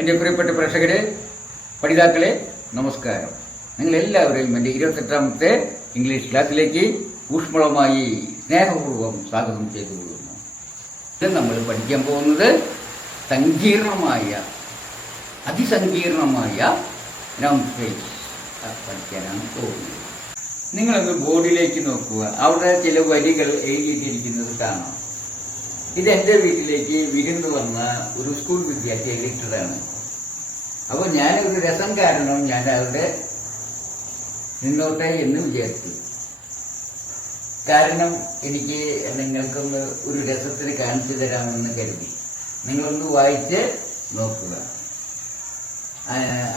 എൻ്റെ പ്രിയപ്പെട്ട പ്രേക്ഷകരെ, പഠിതാക്കളെ, നമസ്കാരം. നിങ്ങളെല്ലാവരെയും എൻ്റെ 28ാമത്തെ ഇംഗ്ലീഷ് ക്ലാസ്സിലേക്ക് ഊഷ്മളമായി സ്നേഹപൂർവ്വം സ്വാഗതം ചെയ്തു കൊള്ളുന്നു. ഇത് നമ്മൾ പഠിക്കാൻ പോകുന്നത് അതിസങ്കീർണമായ നൗൺ ഫ്രേസ് പഠിക്കാനാണ് പോകുന്നത്. നിങ്ങളൊന്ന് ബോർഡിലേക്ക് നോക്കുക. അവിടെ ചില വരികൾ എഴുതിയിട്ടിരിക്കുന്നത് കാണാം. ഇത് എൻ്റെ വീട്ടിലേക്ക് വിരുന്ന് വന്ന ഒരു സ്കൂൾ വിദ്യാർത്ഥി എഴുതിയിട്ടതാണ്. അപ്പോൾ ഞാനൊരു രസം കാരണം ഞാൻ അവിടെ നിന്നോട്ടെ എന്ന് വിചാരിച്ചു. കാരണം എനിക്ക് നിങ്ങൾക്കൊന്ന് ഒരു രസത്തിന് കാണിച്ചു തരാമെന്ന് കരുതി. നിങ്ങളൊന്ന് വായിച്ച് നോക്കുക.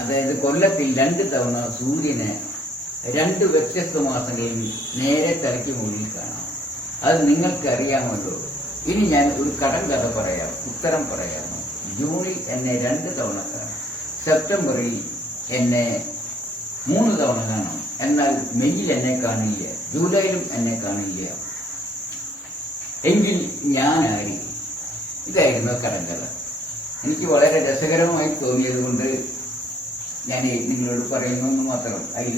അതായത് കൊല്ലത്തിൽ 2 തവണ സൂര്യനെ 2 വ്യത്യസ്ത മാസങ്ങളിൽ നേരെ തലയ്ക്ക് മുന്നിൽ കാണാം. അത് നിങ്ങൾക്കറിയാമല്ലോ. ഇനി ഞാൻ ഒരു കടം കഥ പറയാം, ഉത്തരം പറയാമോ? ജൂണിൽ എന്നെ 2 തവണ കാണാം, സെപ്റ്റംബറിൽ എന്നെ 3 തവണ കാണാം, എന്നാൽ മെയ്യിൽ എന്നെ കാണില്ല, ജൂലൈയിലും എന്നെ കാണില്ല. എങ്കിൽ ഞാൻ ആര്? ഇതായിരുന്നു കടം കഥ. എനിക്ക് വളരെ രസകരമായി തോന്നിയത് കൊണ്ട് ഞാൻ നിങ്ങളോട് പറയുന്നെന്ന് മാത്രം. അതിൽ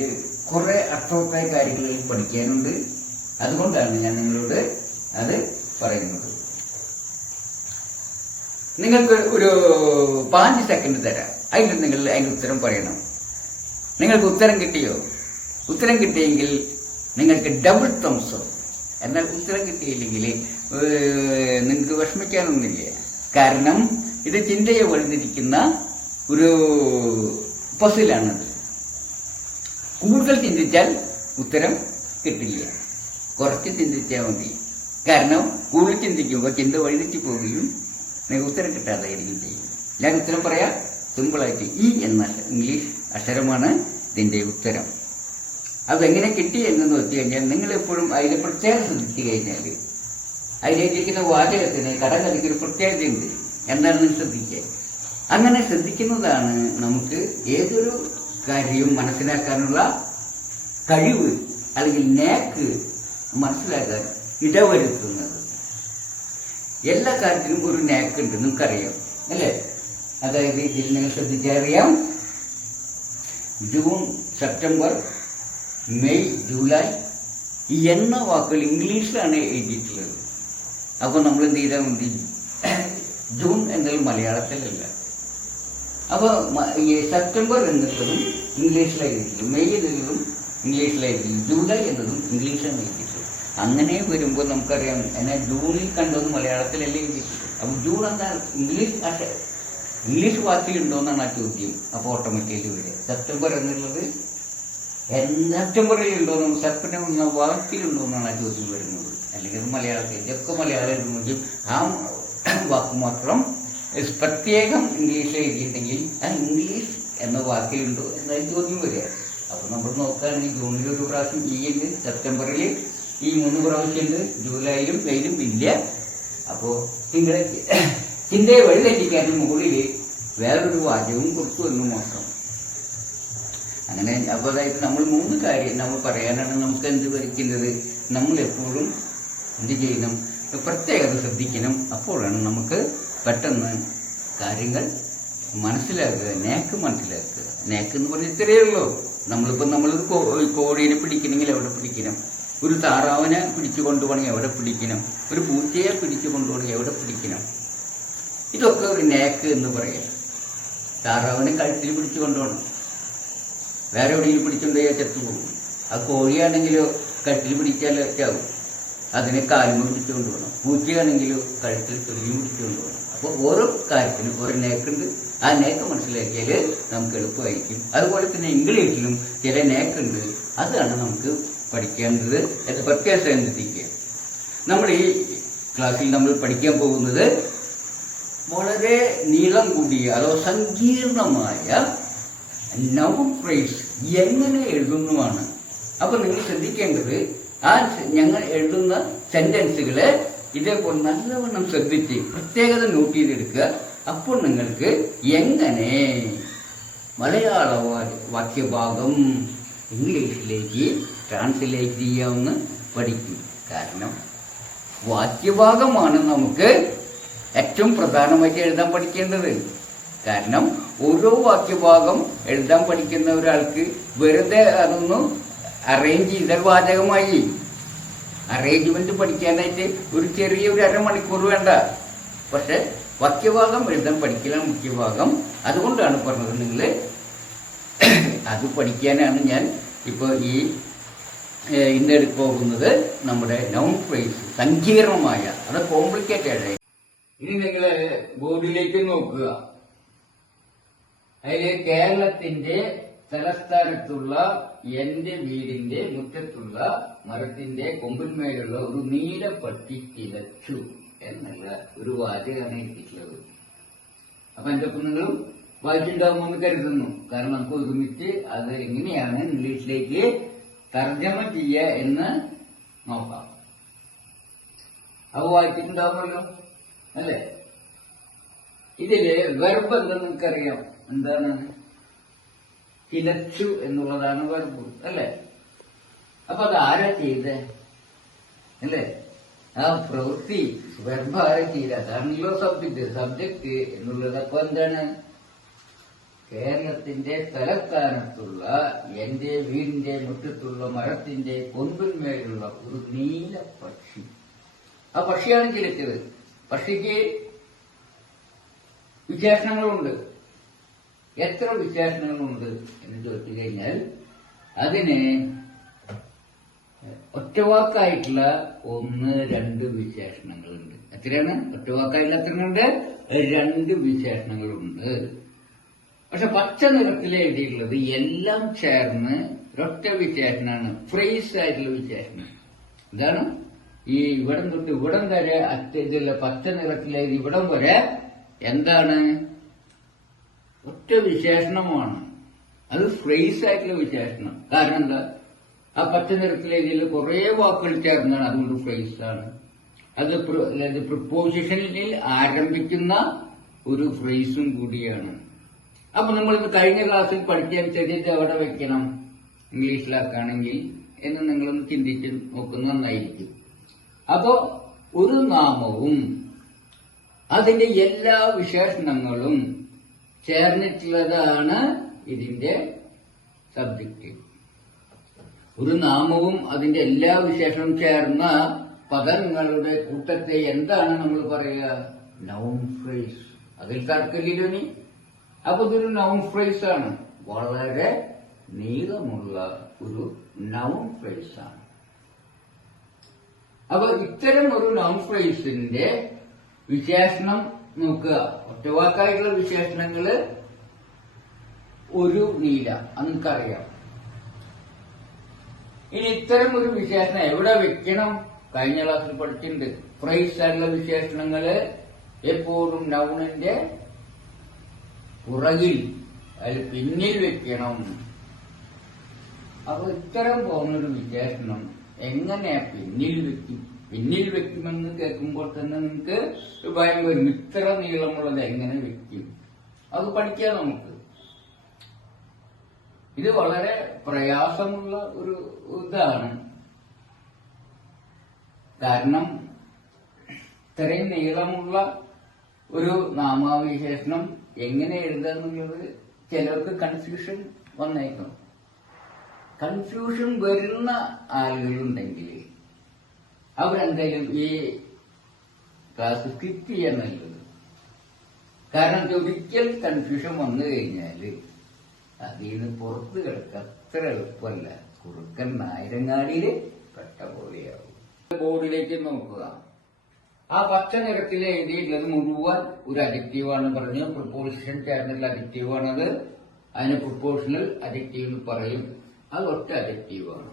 കുറെ അർത്ഥവത്തായ കാര്യങ്ങൾ പഠിക്കാനുണ്ട്. അതുകൊണ്ടാണ് ഞാൻ നിങ്ങളോട് അത് പറയുന്നത്. നിങ്ങൾക്ക് ഒരു 5 സെക്കൻഡ് തരാം. അതിൽ നിങ്ങൾ അതിൻ്റെ ഉത്തരം പറയണം. നിങ്ങൾക്ക് ഉത്തരം കിട്ടിയോ? ഉത്തരം കിട്ടിയെങ്കിൽ നിങ്ങൾക്ക് ഡബിൾ തംസ് അപ്പ്. എന്നാൽ ഉത്തരം കിട്ടിയില്ലെങ്കിൽ നിങ്ങൾക്ക് വിഷമിക്കാനൊന്നുമില്ല. കാരണം ഇത് ചിന്തയെ വഴിതിരിക്കുന്ന ഒരു പസിലാണത്. കൂടുതൽ ചിന്തിച്ചാൽ ഉത്തരം കിട്ടില്ല, കുറച്ച് ചിന്തിച്ചാൽ മതി. കാരണം കൂടുതൽ ചിന്തിക്കുമ്പോൾ ചിന്ത വഴിതെറ്റി പോവുകയും നിങ്ങൾക്ക് ഉത്തരം കിട്ടാതായിരിക്കും ചെയ്യും. ഞാൻ ഉത്തരം പറയാം സിമ്പിളായിട്ട്. ഇ എന്ന ഇംഗ്ലീഷ് അക്ഷരമാണ് ഇതിൻ്റെ ഉത്തരം. അതെങ്ങനെ കിട്ടി എന്നു വെച്ച് കഴിഞ്ഞാൽ നിങ്ങളെപ്പോഴും അതിനെ പ്രത്യേകം ശ്രദ്ധിച്ചു കഴിഞ്ഞാൽ അതിലേക്കിരിക്കുന്ന വാചകത്തിന് കടകഥയ്ക്കൊരു പ്രത്യേകതയുണ്ട്. എന്താണെന്ന് ശ്രദ്ധിക്കുക. അങ്ങനെ ശ്രദ്ധിക്കുന്നതാണ് നമുക്ക് ഏതൊരു കാര്യവും മനസ്സിലാക്കാനുള്ള കഴിവ് അല്ലെങ്കിൽ നേക്ക് മനസ്സിലാക്കാൻ ഇടവരുത്തുന്നത്. എല്ലാ കാര്യത്തിനും ഒരു നേക്കുണ്ട്, നിങ്ങൾക്കറിയാം അല്ലേ? അതായത് ഇതിൽ നിങ്ങൾ ശ്രദ്ധിച്ചറിയാം, ജൂൺ, സെപ്റ്റംബർ, മെയ്, ജൂലൈ ഈ എണ്ണ വാക്കുകൾ ഇംഗ്ലീഷിലാണ് എഴുതിയിട്ടുള്ളത്. അപ്പോൾ നമ്മൾ എന്ത് ചെയ്താൽ മതി? ജൂൺ എന്നത് മലയാളത്തിലല്ല. അപ്പോൾ ഈ സെപ്റ്റംബർ എന്നതും ഇംഗ്ലീഷിലായിരിക്കും, മെയ് എന്നതും ഇംഗ്ലീഷിലായിരിക്കും, ജൂലൈ എന്നതും ഇംഗ്ലീഷിലാണ് എഴുതിയിട്ടുള്ളത്. അങ്ങനെ വരുമ്പോൾ നമുക്കറിയാം എന്നാൽ ജൂണിൽ കണ്ടൊന്നും മലയാളത്തിലല്ലേ എഴുതിയിട്ടുള്ളത്. അപ്പോൾ ജൂൺ എന്നാൽ ഇംഗ്ലീഷ് വാക്കിലുണ്ടോ എന്നാണ് ആ ചോദ്യം. അപ്പോൾ ഓട്ടോമാറ്റിക്കലി വരിക. സെപ്റ്റംബർ എന്നുള്ളത് സെപ്റ്റംബറിൽ ഉണ്ടോ, സെപ്റ്റംബർ എന്ന വാക്കിലുണ്ടോ എന്നാണ് ആ ചോദ്യം വരുന്നത്. അല്ലെങ്കിൽ അത് മലയാളത്തിൽ ഇതൊക്കെ മലയാളം എഴുതുമെങ്കിൽ ആ വാക്ക് മാത്രം പ്രത്യേകം ഇംഗ്ലീഷിൽ എഴുതിയിട്ടുണ്ടെങ്കിൽ ആ ഇംഗ്ലീഷ് എന്ന വാക്കിലുണ്ടോ എന്നതിന് ചോദ്യം വരിക. അപ്പോൾ നമ്മൾ നോക്കുകയാണെങ്കിൽ ജൂണിൽ ഒരു പ്രാവശ്യം ഇ ഉണ്ട്, സെപ്റ്റംബറിൽ ഈ 3 പ്രാവശ്യമുണ്ട്, ജൂലൈയിലും മെയിലും ഇല്ല. അപ്പോൾ നിങ്ങളെ ചിന്തയെ വഴിതെറ്റിക്കാനും മുകളിൽ വേറൊരു വാചകവും കൊടുത്തു എന്ന് മാത്രം. അങ്ങനെ അപ്പോൾ അതായത് നമ്മൾ 3 കാര്യം നമ്മൾ പറയാനാണ് നമുക്ക് എന്ത് വരയ്ക്കുന്നത്. നമ്മളെപ്പോഴും എന്ത് ചെയ്യണം? പ്രത്യേകത ശ്രദ്ധിക്കണം. അപ്പോഴാണ് നമുക്ക് പെട്ടെന്ന് കാര്യങ്ങൾ മനസ്സിലാക്കുക, നേക്ക് മനസ്സിലാക്കുക. നേക്ക് എന്ന് പറഞ്ഞാൽ ഇത്രയേ ഉള്ളൂ. നമ്മളൊരു കോഴീനെ പിടിക്കണമെങ്കിൽ എവിടെ പിടിക്കണം? ഒരു താറാവിനെ പിടിച്ചു കൊണ്ടുപോകണമെങ്കിൽ എവിടെ പിടിക്കണം? ഒരു പൂച്ചയെ പിടിച്ചു കൊണ്ടുപോകണമെങ്കിൽ എവിടെ പിടിക്കണം? ഇതൊക്കെ ഒരു നേക്ക് എന്ന് പറയാം. താറാവിനെ കഴുത്തിൽ പിടിച്ചു കൊണ്ടുപോകണം, വേറെ എവിടെയെങ്കിലും പിടിച്ചുകൊണ്ടുപോയാൽ ചത്തുപോകും. ആ കോഴിയാണെങ്കിലോ കഴുത്തിൽ പിടിച്ചാൽ ചാവും, അതിനെ കാലുമ്പോൾ പിടിച്ചു കൊണ്ടുപോകണം. പൂച്ചയാണെങ്കിലോ കഴുത്തിൽ തൊലിയും പിടിച്ചു കൊണ്ടുപോകണം. അപ്പോൾ ഓരോ കാര്യത്തിനും ഓരോ നേക്കുണ്ട്. ആ നേക്ക് മനസ്സിലാക്കിയാൽ നമുക്ക് എളുപ്പമായിരിക്കും. അതുപോലെ തന്നെ ഇംഗ്ലീഷിലും ചില നേക്കുണ്ട്. അതാണ് നമുക്ക് പഠിക്കേണ്ടത് എന്ന് പ്രത്യേകം ശ്രദ്ധിക്കുക. നമ്മൾ ഈ ക്ലാസ്സിൽ നമ്മൾ പഠിക്കാൻ പോകുന്നത് വളരെ നീളം കൂടിയ അതോ സങ്കീർണമായ നൗൺ ഫ്രേസ് എങ്ങനെ എഴുതുന്നതാണ്. അപ്പോൾ നിങ്ങൾ ശ്രദ്ധിക്കേണ്ടത് ആ ഞങ്ങൾ എഴുതുന്ന സെന്റൻസുകളെ ഇതേപോലെ നല്ലവണ്ണം ശ്രദ്ധിച്ച് പ്രത്യേകത നോട്ട് ചെയ്തെടുക്കുക. അപ്പോൾ നിങ്ങൾക്ക് എങ്ങനെ മലയാള വാക്യഭാഗം ഇംഗ്ലീഷിലേക്ക് ട്രാൻസ്ലേറ്റ് ചെയ്യാമെന്ന് പഠിക്കും. കാരണം വാക്യഭാഗമാണ് നമുക്ക് ഏറ്റവും പ്രധാനമായിട്ട് എഴുതാൻ പഠിക്കേണ്ടത്. കാരണം ഓരോ വാക്യഭാഗം എഴുതാൻ പഠിക്കുന്ന ഒരാൾക്ക് വെറുതെ അതൊന്ന് അറേഞ്ച് ചെയ്താൽ വാചകമായി. അറേഞ്ച്മെന്റ് പഠിക്കാനായിട്ട് ഒരു ചെറിയൊരു അരമണിക്കൂർ വേണ്ട. പക്ഷെ വാക്യഭാഗം എഴുതാൻ പഠിക്കലാണ് മുഖ്യഭാഗം. അതുകൊണ്ടാണ് പറഞ്ഞത് നിങ്ങൾ അത് പഠിക്കാനാണ് ഞാൻ ഇപ്പോൾ ഇന്നെടുത്ത് പോകുന്നത്. നമ്മുടെ നൗൺ ഫ്രേസ് സങ്കീർണമായ, അത് കോംപ്ലിക്കേറ്റഡ് ആയി. ഇനി നിങ്ങൾ ബോർഡിലേക്ക് നോക്കുക. അതിൽ കേരളത്തിന്റെ തലസ്ഥാനത്തുള്ള എന്റെ വീടിന്റെ മുറ്റത്തുള്ള മരത്തിന്റെ കൊമ്പിന്മേലുള്ള ഒരു നീല പട്ടി കിളച്ചു എന്നുള്ള ഒരു വാചകമാണ് എത്തിയിട്ടുള്ളത്. അപ്പൊ എന്റെ ഒപ്പം നിങ്ങളും വായിച്ചിട്ടുണ്ടാകുമെന്ന് കരുതുന്നു. കാരണം നമുക്ക് ഒരുമിച്ച് അത് എങ്ങനെയാണ് ഇംഗ്ലീഷിലേക്ക് തർജ്ജമ ചെയ്യുക എന്ന് നോക്കാം. അപ്പൊ വായിച്ചിട്ടുണ്ടാവുമല്ലോ അല്ലേ? ഇതില് വെർബ് എന്താണെന്ന് നിങ്ങൾക്കറിയാം. എന്താണ്? കിളച്ചു എന്നുള്ളതാണ് വെർബ് അല്ലേ? അപ്പൊ അത് ആരാ ചെയ്തേ അല്ലേ? ആ പ്രവൃത്തി വെർബ് ആരാ ചെയ്ത? അതാണല്ലോ സബ്ജക്ട് എന്നുള്ളത്. അപ്പൊ എന്താണ്? കേരളത്തിന്റെ തലസ്ഥാനത്തുള്ള എന്റെ വീടിന്റെ മുറ്റത്തുള്ള മരത്തിന്റെ കൊമ്പിന്മേലുള്ള ഒരു നീല പക്ഷി. ആ പക്ഷിയാണ് ചിലച്ചത്. പക്ഷിക്ക് വിശേഷണങ്ങളുണ്ട്. എത്ര വിശേഷണങ്ങളുണ്ട് എന്ന് ചോദിച്ചു കഴിഞ്ഞാൽ അതിന് ഒറ്റവാക്കായിട്ടുള്ള 1-2 വിശേഷണങ്ങളുണ്ട്. എത്രയാണ്? ഒറ്റവാക്കായിട്ടുള്ള എത്രയുണ്ട്? 2 വിശേഷണങ്ങളുണ്ട്. പക്ഷെ പച്ച നിറത്തിൽ എഴുതിയിട്ടുള്ളത് എല്ലാം ചേർന്ന് ഒരൊറ്റ വിശേഷനാണ്, ഫ്രേസ് ആയിട്ടുള്ള വിശേഷണം. ഇതാണ് ഈ ഇവിടം തൊട്ട് ഇവിടം വരെ ഇതില്ല പച്ച നിറത്തിലെഴുതി ഇവിടം വരെ എന്താണ്? ഒറ്റ വിശേഷണമാണ്. അത് ഫ്രേസ് ആയിട്ടുള്ള വിശേഷണം. കാരണം എന്താ? ആ പച്ച നിറത്തിലെഴുതിയിൽ കുറെ വാക്കുകൾ ചേർന്നാണ്, അതുകൊണ്ട് ഫ്രേസ് ആണ്. അത് പ്രിപ്പോസിഷനിൽ ആരംഭിക്കുന്ന ഒരു ഫ്രേസും കൂടിയാണ്. അപ്പൊ നമ്മളിത് കഴിഞ്ഞ ക്ലാസ്സിൽ പഠിച്ചനുസരിച്ച് എവിടെ വെക്കണം ഇംഗ്ലീഷിലാക്കുകയാണെങ്കിൽ എന്ന് നിങ്ങളൊന്ന് ചിന്തിച്ച് നോക്കുന്നത് നന്നായിരിക്കും. അപ്പോ ഒരു നാമവും അതിന്റെ എല്ലാ വിശേഷണങ്ങളും ചേർന്നിട്ടുള്ളതാണ് ഇതിന്റെ സബ്ജക്റ്റ്. ഒരു നാമവും അതിന്റെ എല്ലാ വിശേഷണവും ചേർന്ന പദങ്ങളുടെ കൂട്ടത്തെ എന്താണ് നമ്മൾ പറയുക? Noun phrase. അതിൽ തർക്കമില്ലനി. അപ്പൊ ഇതൊരു നൗൺ ഫ്രേസ് ആണ്. വളരെ നീളമുള്ള ഒരു നൗൺ ഫ്രേസ് ആണ്. അപ്പൊ ഇത്തരം ഒരു നൗൺ ഫ്രേസിന്റെ വിശേഷണം നോക്കുക. ഒറ്റവാക്കായിട്ടുള്ള വിശേഷണങ്ങള് ഒരു നീല, അത് നിങ്ങൾക്കറിയാം. ഇനി ഇത്തരം ഒരു വിശേഷണം എവിടെ വെക്കണം? കഴിഞ്ഞ ക്ലാസ്സിൽ പഠിച്ചിട്ടുണ്ട്. ഫ്രേസ് ആയിട്ടുള്ള വിശേഷണങ്ങള് എപ്പോഴും നൗണിന്റെ പുറകിൽ, അതിൽ പിന്നിൽ വെക്കണം. അപ്പൊ ഇത്തരം പോകുന്നൊരു വിശേഷണം എങ്ങനെയാ പിന്നിൽ വെക്കും? പിന്നിൽ വെക്കുമെന്ന് കേൾക്കുമ്പോൾ തന്നെ നിങ്ങൾക്ക് ഭയം വരും. ഇത്ര നീളമുള്ളത് എങ്ങനെ വെക്കും? അത് പഠിക്കാം നമുക്ക്. ഇത് വളരെ പ്രയാസമുള്ള ഒരു ഇതാണ്. കാരണം ഇത്രയും നീളമുള്ള ഒരു നാമാവിശേഷണം എങ്ങനെ എഴുതാന്നുള്ളത് ചിലർക്ക് കൺഫ്യൂഷൻ വന്നേക്കും. കൺഫ്യൂഷൻ വരുന്ന ആളുകളുണ്ടെങ്കിൽ അവരെന്തായാലും ഈ ക്ലാസ് സ്കിപ്പ് ചെയ്യാൻ നല്ലത്. കാരണം ഒരിക്കൽ കൺഫ്യൂഷൻ വന്നു കഴിഞ്ഞാൽ അതിൽ നിന്ന് പുറത്ത് കിടക്കുക അത്ര എളുപ്പമല്ല. കുറുക്കൻ നായരങ്ങാടിയില് പെട്ട പോലെയാവും. ബോർഡിലേക്ക് നോക്കുക. ആ പച്ച നിറത്തിൽ എഴുതിയിട്ടുള്ളത് മുഴുവൻ ഒരു അഡിക്റ്റീവാണ് പറഞ്ഞു. പ്രൊപ്പോസിഷൻ ചേർന്നിട്ടുള്ള അഡിക്റ്റീവാണത്. അതിന് പ്രൊപ്പോഷണൽ അഡിക്റ്റീവ് എന്ന് പറയും. അത് ഒറ്റ അഡിക്റ്റീവാണ്.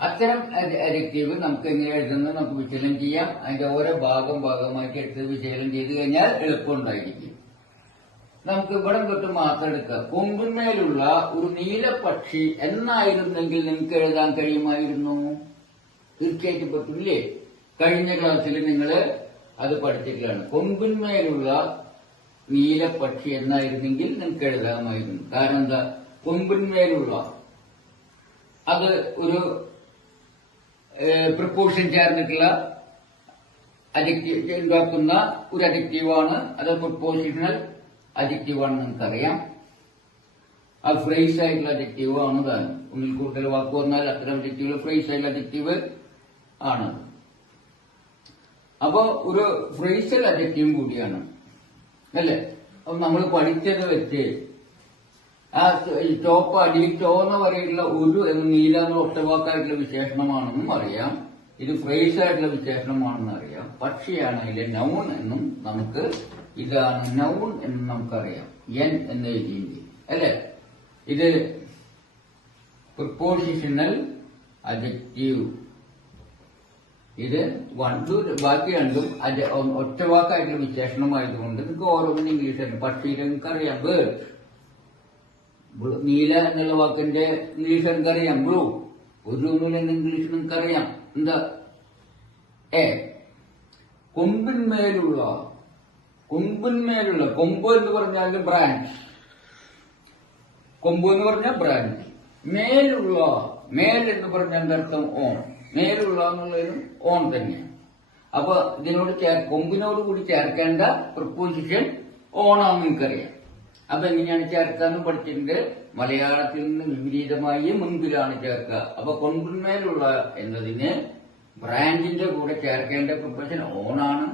അത്തരം അഡിക്റ്റീവ് നമുക്ക് എങ്ങനെ എഴുതുന്നത് നമുക്ക് വിശകലനം ചെയ്യാം. അതിന്റെ ഓരോ ഭാഗമായിട്ട് എടുത്ത് വിശകലനം ചെയ്ത് കഴിഞ്ഞാൽ എളുപ്പമുണ്ടായിരിക്കും. നമുക്ക് ഇവിടെ തൊട്ട് മാത്രം എടുക്കാം. കൊമ്പിന്മേലുള്ള ഒരു നീലപ്പക്ഷി എന്നായിരുന്നെങ്കിൽ നിങ്ങൾക്ക് എഴുതാൻ കഴിയുമായിരുന്നു? തീർച്ചയായിട്ടും പറ്റില്ലേ? കഴിഞ്ഞ ക്ലാസ്സിൽ നിങ്ങൾ അത് പഠിച്ചിട്ടാണ്. കൊമ്പിന്മേലുള്ള നീലപ്പക്ഷി എന്നായിരുന്നെങ്കിൽ നിങ്ങൾക്ക് എഴുതാമായിരുന്നു. കാരണം എന്താ? കൊമ്പിന്മേലുള്ള അത് ഒരു പ്രിപ്പോസിഷൻ ചേർന്നിട്ടുള്ള അഡ്ജക്റ്റീവ് ഉണ്ടാക്കുന്ന ഒരു അഡ്ജക്റ്റീവാണ്. അത് പ്രിപ്പോസിഷണൽ അഡ്ജക്റ്റീവാണെന്ന് നമുക്കറിയാം. ആ ഫ്രേസ് ആയിട്ടുള്ള അഡ്ജക്റ്റീവ് ആണ് താനും. ഒന്നിൽ കൂടുതൽ വാക്ക് വന്നാൽ അത്തരം അഡ്ജക്റ്റീവ് ഫ്രേസ് ആയിട്ടുള്ള അഡ്ജക്റ്റീവ് ആണ്. അപ്പോ ഒരു ഫ്രേസൽ അഡ്ജക്റ്റീവും കൂടിയാണ് അല്ലേ. അപ്പൊ നമ്മൾ പഠിച്ചത് വെച്ച് ആ ചോപ്പ അടിയിൽ ചോന്ന വരെയുള്ള ഒരു എന്ന നീല എന്ന ഒറ്റവാക്കായിട്ടുള്ള വിശേഷണമാണെന്നും അറിയാം. ഇത് ഫ്രേസ് ആയിട്ടുള്ള വിശേഷണമാണെന്ന് അറിയാം. പക്ഷിയാണെങ്കിൽ നൗൺ എന്നും നമുക്ക് ഇതാണ് നൗൺ എന്നും നമുക്കറിയാം. എൻ എന്ന് എഴുതിയെങ്കിൽ അല്ലേ. ഇത് പ്രിപ്പോസിഷണൽ അഡ്ജക്റ്റീവ്. ഇത് ബാക്കി രണ്ടും ഒറ്റവാക്കായിട്ടുള്ള വിശേഷണമായതുകൊണ്ട് നിങ്ങൾക്ക് ഓരോന്നിനും ഇംഗ്ലീഷ് പക്ഷിയിൽ നിങ്ങൾക്കറിയാം. ബേർഡ്, നീല എന്നുള്ള വാക്കിന്റെ ഇംഗ്ലീഷ് നിങ്ങൾക്കറിയാം. ബ്ലൂ, ഒരു ഒന്നുമില്ല ഇംഗ്ലീഷ് നിങ്ങൾക്കറിയാം. എന്താ എ. കൊമ്പിന്മേലുള്ള കൊമ്പ് എന്ന് പറഞ്ഞാൽ ബ്രാഞ്ച്. കൊമ്പ് എന്ന് പറഞ്ഞാൽ ബ്രാഞ്ച്. മേലുള്ള, മേൽ എന്ന് പറഞ്ഞാൽ അർത്ഥം ഓൺ. മേലുള്ള എന്നുള്ളതിനും ഓൺ തന്നെയാണ്. അപ്പൊ ഇതിനോട് കൊമ്പിനോട് കൂടി ചേർക്കേണ്ട പ്രിപ്പോസിഷൻ ഓണാന്ന് നിങ്ങൾക്കറിയാം. അപ്പൊ എങ്ങനെയാണ് ചേർക്കാന്ന് പഠിച്ചിട്ടുണ്ട്. മലയാളത്തിൽ നിന്ന് വിപരീതമായി മുൻപിലാണ് ചേർക്കുക. അപ്പൊ കൊമ്പിന്മേലുള്ള എന്നതിന് ബ്രാഞ്ചിന്റെ കൂടെ ചേർക്കേണ്ട പ്രിപ്പോസിഷൻ ഓണാണ്.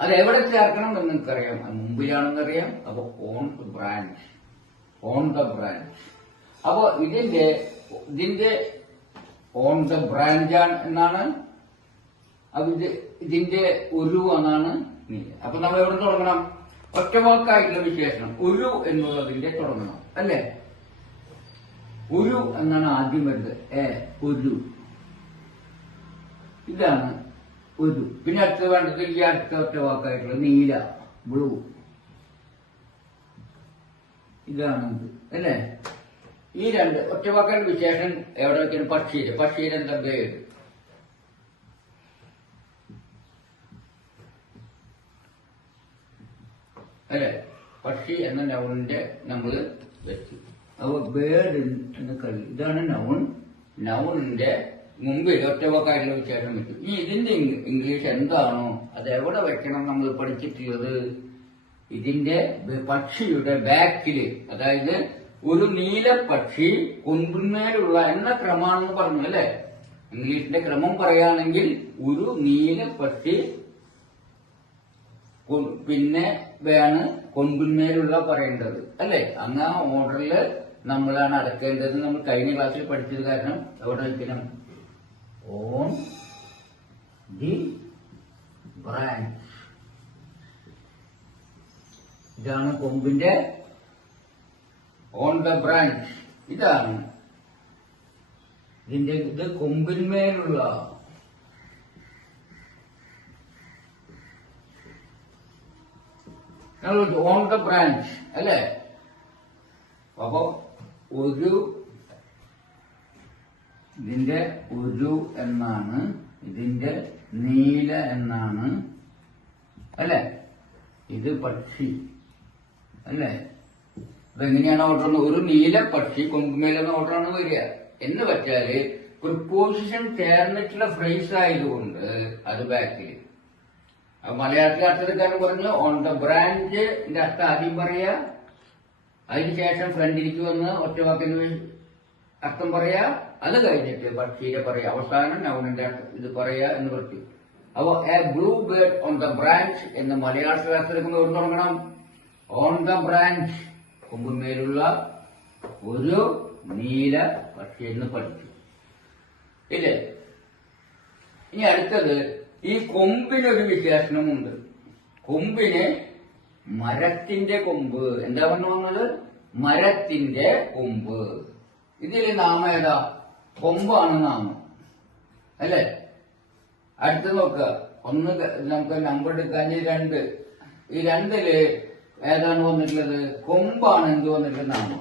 അത് എവിടെ ചേർക്കണം എന്ന് നിങ്ങൾക്കറിയാം. അത് മുമ്പിലാണെന്നറിയാം. അപ്പൊ on the branch, on the branch. അപ്പൊ ഇതിന്റെ ഓൺ ദ ബ്രാഞ്ചാണ് എന്നാണ്. അപ്പൊ ഇതിന്റെ ഒരു എന്നാണ്. അപ്പൊ നമ്മൾ എവിടെ തുടങ്ങണം? ഒറ്റവാക്കായിട്ടുള്ള വിശേഷണം ഒരു എന്നുള്ളതിന്റെ തുടങ്ങണം അല്ലേ. ഒരു എന്നാണ് ആദ്യം വരുന്നത്. ഒരു, ഇതാണ് ഒരു. പിന്നെ അടുത്ത് വേണ്ടത് ഈ അടുത്ത ഒറ്റവാക്കായിട്ടുള്ള നീല, ബ്ലൂ, ഇതാണ് അല്ലേ. ഈ രണ്ട് ഒറ്റവാക്കായിട്ടുള്ള വിശേഷം എവിടെ വെച്ചാൽ പക്ഷിയിൽ എന്താ ബേർഡ്. അല്ലെ. പക്ഷി എന്ന നൗണിന്റെ നമ്മൾ വെച്ചു. അപ്പൊ ബേർഡ് എന്ന കളി, ഇതാണ് നൗൺ. നൗണിന്റെ മുമ്പിൽ ഒറ്റവാക്കായിട്ടുള്ള വിശേഷം വെച്ചു. ഈ ഇതിന്റെ ഇംഗ്ലീഷ് എന്താണോ അത് എവിടെ വെക്കണം നമ്മൾ പഠിച്ചിട്ടുള്ളത്. ഇതിന്റെ പക്ഷിയുടെ ബാക്കില്, അതായത് ഒരു നീല പക്ഷി കൊമ്പിന്മേലുള്ള എന്ന ക്രമാണെന്ന് പറഞ്ഞു അല്ലെ. ഇംഗ്ലീഷിന്റെ ക്രമം പറയുകയാണെങ്കിൽ ഒരു നീല പക്ഷി, പിന്നെ ആണ് കൊമ്പിന്മേലുള്ള പറയേണ്ടത് അല്ലെ. അങ്ങ് ആ ഓർഡറിൽ നമ്മളാണ് അടക്കേണ്ടത്. നമ്മൾ കഴിഞ്ഞ ക്ലാസ്സിൽ പഠിച്ചത് കാരണം എവിടെ വയ്ക്കണം? On the branch. ഇതാണ് കൊമ്പിന്റെ ഓൺ ദ ബ്രാഞ്ച്. ഇതാണ് ഇതിന്റെ ഇത് കൊമ്പിന്മേലുള്ള. ഓൺ ദ ബ്രാഞ്ച് അല്ലേ. അപ്പൊ ഒരു, ഇതിന്റെ ഒരു എന്നാണ്, ഇതിന്റെ നീല എന്നാണ് അല്ലെ. ഇത് പക്ഷി അല്ലേ. അപ്പൊ എങ്ങനെയാണ് ഓർഡർ? ഒരു നീല പക്ഷി കൊമ്പുമേലെന്ന ഓർഡറാണ് വരിക. എന്ന് വെച്ചാല് പ്രിപ്പോസിഷൻ ചേർന്നിട്ടുള്ള ഫ്രേസ് ആയതുകൊണ്ട് അത് ബാക്കിൽ. മലയാളത്തിലെ അർത്ഥക്കാരൻ പറഞ്ഞു ഓൺ ദ ബ്രാഞ്ച് അർത്ഥം ആദ്യം പറയാ, അതിനുശേഷം ഫ്രണ്ടിലേക്ക് വന്ന് ഒറ്റവാക്കിന് അർത്ഥം പറയാ, അത് കഴിഞ്ഞിട്ട് പക്ഷിയുടെ പറയാ, അവസാനം നൗണിന്റെ ഇത് പറയാ എന്ന് പറഞ്ഞു. അപ്പോ A blue bird on the branch എന്ന് മലയാളത്തിൽ അർത്ഥം തുടങ്ങണം. ഓൺ ദ ബ്രാഞ്ച്, കൊമ്പുമേലുള്ള ഒരു നീല പക്ഷി എന്ന് പഠിച്ചു ഇല്ലേ. ഇനി അടുത്തത്, ഈ കൊമ്പിനൊരു വിശേഷണമുണ്ട്. കൊമ്പിന് മരത്തിന്റെ കൊമ്പ്. എന്താ പറഞ്ഞു വന്നത്? മരത്തിന്റെ കൊമ്പ്. ഇതിൽ നാമം ഏതാ? കൊമ്പാണ് നാമം അല്ലെ. അടുത്ത് നോക്കുക. ഒന്ന് നമുക്ക് നമ്പർ എടുക്കാൻ രണ്ട്. ഈ രണ്ടില് ഏതാണ് വന്നിട്ടുള്ളത്? കൊമ്പാണ് എന്ത് വന്നിട്ടുള്ളത്? നാമം.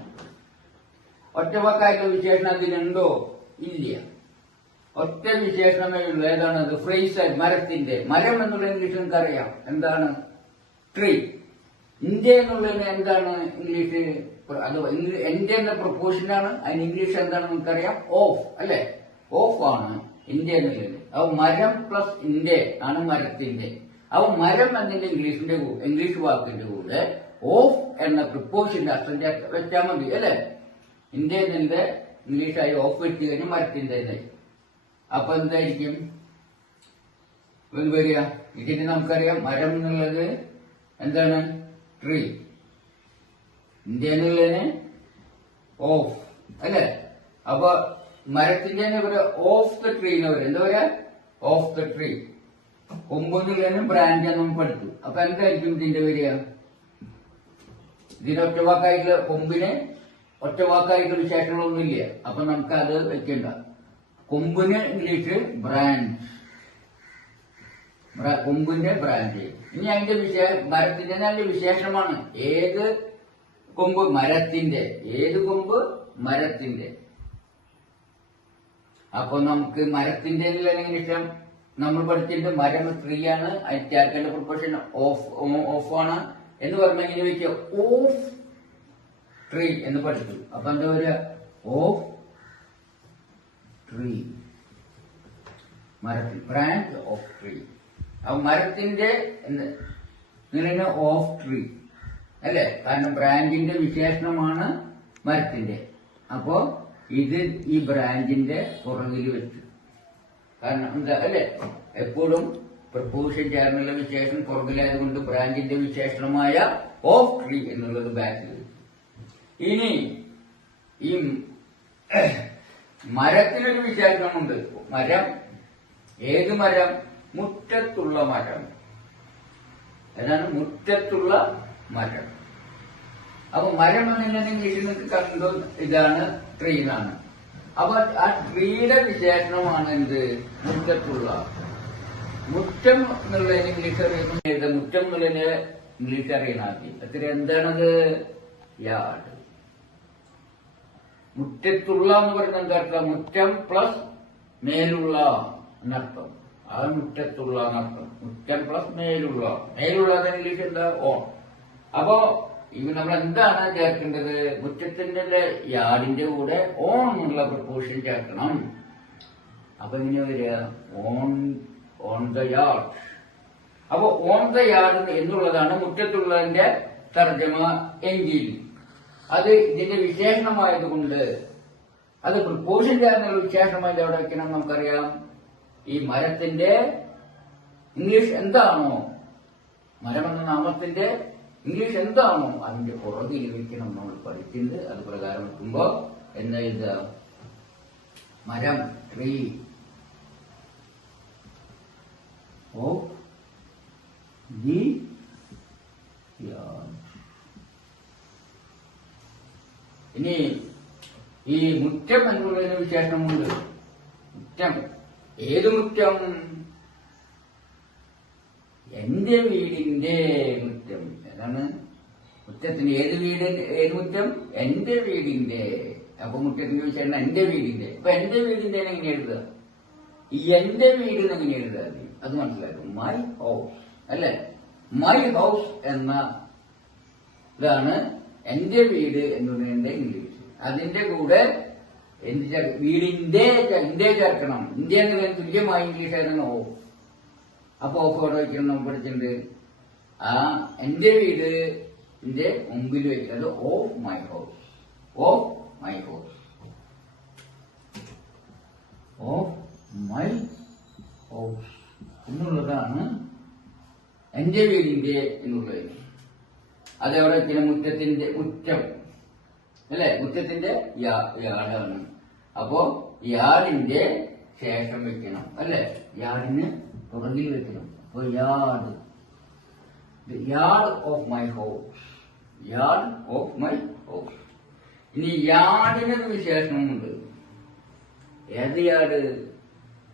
ഒറ്റവാക്കായിട്ടുള്ള വിശേഷണം അതിനുണ്ടോ? ഇല്ല. ഒറ്റ വിശേഷണമേ ഉള്ളൂ. ഏതാണ് അത്? ഫ്രേസ്. മരത്തിന്റെ. മരം എന്നുള്ള ഇംഗ്ലീഷ് നിങ്ങൾക്കറിയാം എന്താണ്? ട്രീ. ഇന്ത്യ എന്നുള്ളതിന് എന്താണ് ഇംഗ്ലീഷ്? അത് എന്റെ എന്ന പ്രൊപ്പോഷനാണ്. അതിന് ഇംഗ്ലീഷ് എന്താണെന്ന് നിങ്ങൾക്കറിയാം? ഓഫ് അല്ലെ. ഓഫ് ആണ് ഇന്ത്യ എന്നുള്ളത്. അപ്പൊ മരം പ്ലസ് ഇന്ത്യ ആണ് മരത്തിന്റെ. അപ്പൊ മരം എന്നതിന്റെ ഇംഗ്ലീഷ് വാക്കിന്റെ കൂടെ ഓഫ് എന്ന പ്രിപ്പോസിന്റെ അർത്ഥം വെച്ചാൽ മതി അല്ലെ. ഇന്ത്യന്റെ ഇംഗ്ലീഷായി ഓഫ് വെച്ച് കഴിഞ്ഞാൽ മരത്തിൻ്റെതായി. അപ്പൊ എന്തായിരിക്കും വരിക? ഇതിന് നമുക്കറിയാം മരം എന്നുള്ളത് എന്താണ്? ട്രീ. ഇന്ത്യ എന്നുള്ളതിന് ഓഫ് അല്ലെ. അപ്പൊ മരത്തിന്റെ ഓഫ് ദ ട്രീ എന്ന് പറയാം. എന്താ പറയാ? Of the tree. കൊമ്പെന്നുള്ളതിനും ബ്രാഞ്ച് നമ്മൾ പഠിച്ചു. അപ്പൊ എന്തായിരിക്കും ഇതിന്റെ വരിക? ഇതിന് ഒറ്റവാക്കായിട്ടുള്ള കൊമ്പിന് ഒറ്റവാക്കായിട്ടുള്ള വിശേഷങ്ങളൊന്നുമില്ല. അപ്പൊ നമുക്ക് അത് വെക്കണ്ട. കൊമ്പിന് ഇംഗ്ലീഷ് ബ്രാഞ്ച്, കൊമ്പിന്റെ ബ്രാഞ്ച്. ഇനി അതിന്റെ മരത്തിന്റെ നല്ല വിശേഷമാണ്. ഏത് കൊമ്പ്? മരത്തിന്റെ. ഏത് കൊമ്പ്? മരത്തിന്റെ. അപ്പൊ നമുക്ക് മരത്തിന്റെ ഇഷ്ടം നമ്മൾ പഠിച്ചിട്ട് മരം സ്ത്രീയാണ്. അതിന് ചേർക്കേണ്ട പ്രൊപ്പോഷൻ ഓഫ് ആണ് എന്ന് പറഞ്ഞാൽ ഇങ്ങനെ വെക്കുക ഓഫ് ട്രീ എന്ന് പഠിച്ചു. അപ്പൊ എന്താ പറയുക? ഓഫ് ട്രീ, മരത്തിൽ, ബ്രാഞ്ച് ഓഫ് ട്രീ. അപ്പൊ മരത്തിന്റെ ഓഫ് ട്രീ അല്ലെ. കാരണം ബ്രാഞ്ചിന്റെ വിശേഷണമാണ് മരത്തിന്റെ. അപ്പോ ഇത് ഈ ബ്രാഞ്ചിന്റെ പുറകിൽ വെച്ചു. കാരണം എന്താ അല്ലെ, എപ്പോഴും പ്രപ്പോഷൻ ചേർന്നുള്ള വിശേഷണം പുറകിലായതുകൊണ്ട് ബ്രാഞ്ചിന്റെ വിശേഷണമായ ഓഫ് ട്രീ എന്നുള്ളത് ബാക്കിൽ വെച്ചു. ഇനി ഈ മരത്തിനൊരു വിശേഷണമുണ്ട്. മരം. ഏത് മരം? മുറ്റത്തുള്ള മരം. ഏതാണ്? മുറ്റത്തുള്ള മരം. അപ്പൊ മരം എന്നതിന്റെ ഇംഗ്ലീഷിൽ കണ്ടോ ഇതാണ് ട്രീ എന്നാണ്. അപ്പൊ ആ ട്രീയുടെ വിശേഷണമാണ് എന്ത്? മുറ്റത്തുള്ള. മുറ്റം എന്നുള്ളതിന് ഇംഗ്ലീഷ് അറിയുന്ന മുറ്റം എന്നുള്ളതിന് ഇംഗ്ലീഷ് അറിയണം ആദ്യം. അത്ര എന്താണത്? യാർഡ്. മുറ്റത്തുള്ള എന്ന് പറയുന്നത് എന്താ അർത്ഥം? മുറ്റം പ്ലസ് മേലുള്ള എന്നർത്ഥം. ആ മുറ്റത്തുള്ള എന്നർത്ഥം. മുറ്റം പ്ലസ് മേലുള്ള. മേലുള്ള ഇംഗ്ലീഷ് എന്താ? ഓൺ. അപ്പോ ഇത് നമ്മൾ എന്താണ് ചേർക്കേണ്ടത്? മുറ്റത്തിന്റെ യാർഡിന്റെ കൂടെ ഓൺ എന്നുള്ള പ്രപ്പോഷൻ ചേർക്കണം. അപ്പൊ ഇങ്ങനെ വരിക ഓൺ ദ യാർഡ്. അപ്പൊ ഓൺ ദ യാർഡ് എന്നുള്ളതാണ് മുറ്റത്തുള്ളതിന്റെ തർജ്ജമ എങ്കിൽ അത് ഇതിന്റെ വിശേഷണമായതുകൊണ്ട് അത് പ്രപ്പോഷൻ ചേർന്നുള്ള വിശേഷണമായത് എവിടെ വെക്കണം? നമുക്കറിയാം. ഈ മരത്തിന്റെ ഇംഗ്ലീഷ് എന്താണോ, മരം എന്ന നാമത്തിന്റെ ഇംഗ്ലീഷ് എന്താണോ അതിന്റെ പുറകിൽ വെക്കണം നമ്മൾ പഠിച്ചിട്ടുണ്ട്. അത് പ്രകാരം വെക്കുമ്പോ എന്താ എഴുതുക? മരം, ട്രീ ഓഫ് ദി യാർഡ്. ഇനി ഈ മുറ്റം എന്നുള്ളതിന് വിശേഷണമുണ്ട്. മുറ്റം. ഏത് മുറ്റം? എന്റെ വീടിന്റെ മുറ്റം. ഏതാണ് മുറ്റത്തിന്? ഏത് വീട്? ഏത് മുറ്റം? എന്റെ വീടിന്റെ. അപ്പൊ മുറ്റത്തിന്റെ വിശേഷണം എന്റെ വീടിന്റെ. അപ്പൊ എന്റെ വീടിന്റെ എങ്ങനെ എഴുതുക? ഈ എന്റെ വീട് എങ്ങനെ എഴുതുക? അത് മനസ്സിലാക്കും. മൈ ഹൗസ് അല്ലെ. മൈ ഹൗസ് എന്ന ഇതാണ് എന്റെ വീട് എന്നുള്ളതിന്റെ ഇംഗ്ലീഷ്. അതിന്റെ കൂടെ എന്ത് ചേർക്കണം? വീടിന്റെ ഇന്ത്യ ചേർക്കണം. ഇന്ത്യ എന്നതിന് തുല്യമായ ഇംഗ്ലീഷ് ആയിരുന്നു ഓഫ്. അപ്പൊ ഓഫ് അവിടെ വയ്ക്കണം നമ്മൾ പഠിച്ചിട്ടുണ്ട്. ആ എന്റെ വീടിന്റെ മുമ്പിൽ വയ്ക്കുന്നത് of my house. Of my house. Of my house എന്നുള്ളതാണ് എന്റെ വീടിന്റെ എന്നുള്ളത്. അതേവിടെ വെച്ചാൽ മുറ്റത്തിന്റെ മുറ്റം അല്ലെ. മുറ്റത്തിന്റെ യാർഡാണ്. അപ്പോ യാർഡിന്റെ ശേഷം വെക്കണം അല്ലെ. യാർഡിന് പുറകിൽ വെക്കണം. അപ്പൊ yard, yard of my house. Yard of my house. ഇനി യാർഡിനൊരു വിശേഷണമുണ്ട്. ഏത് യാർഡ്?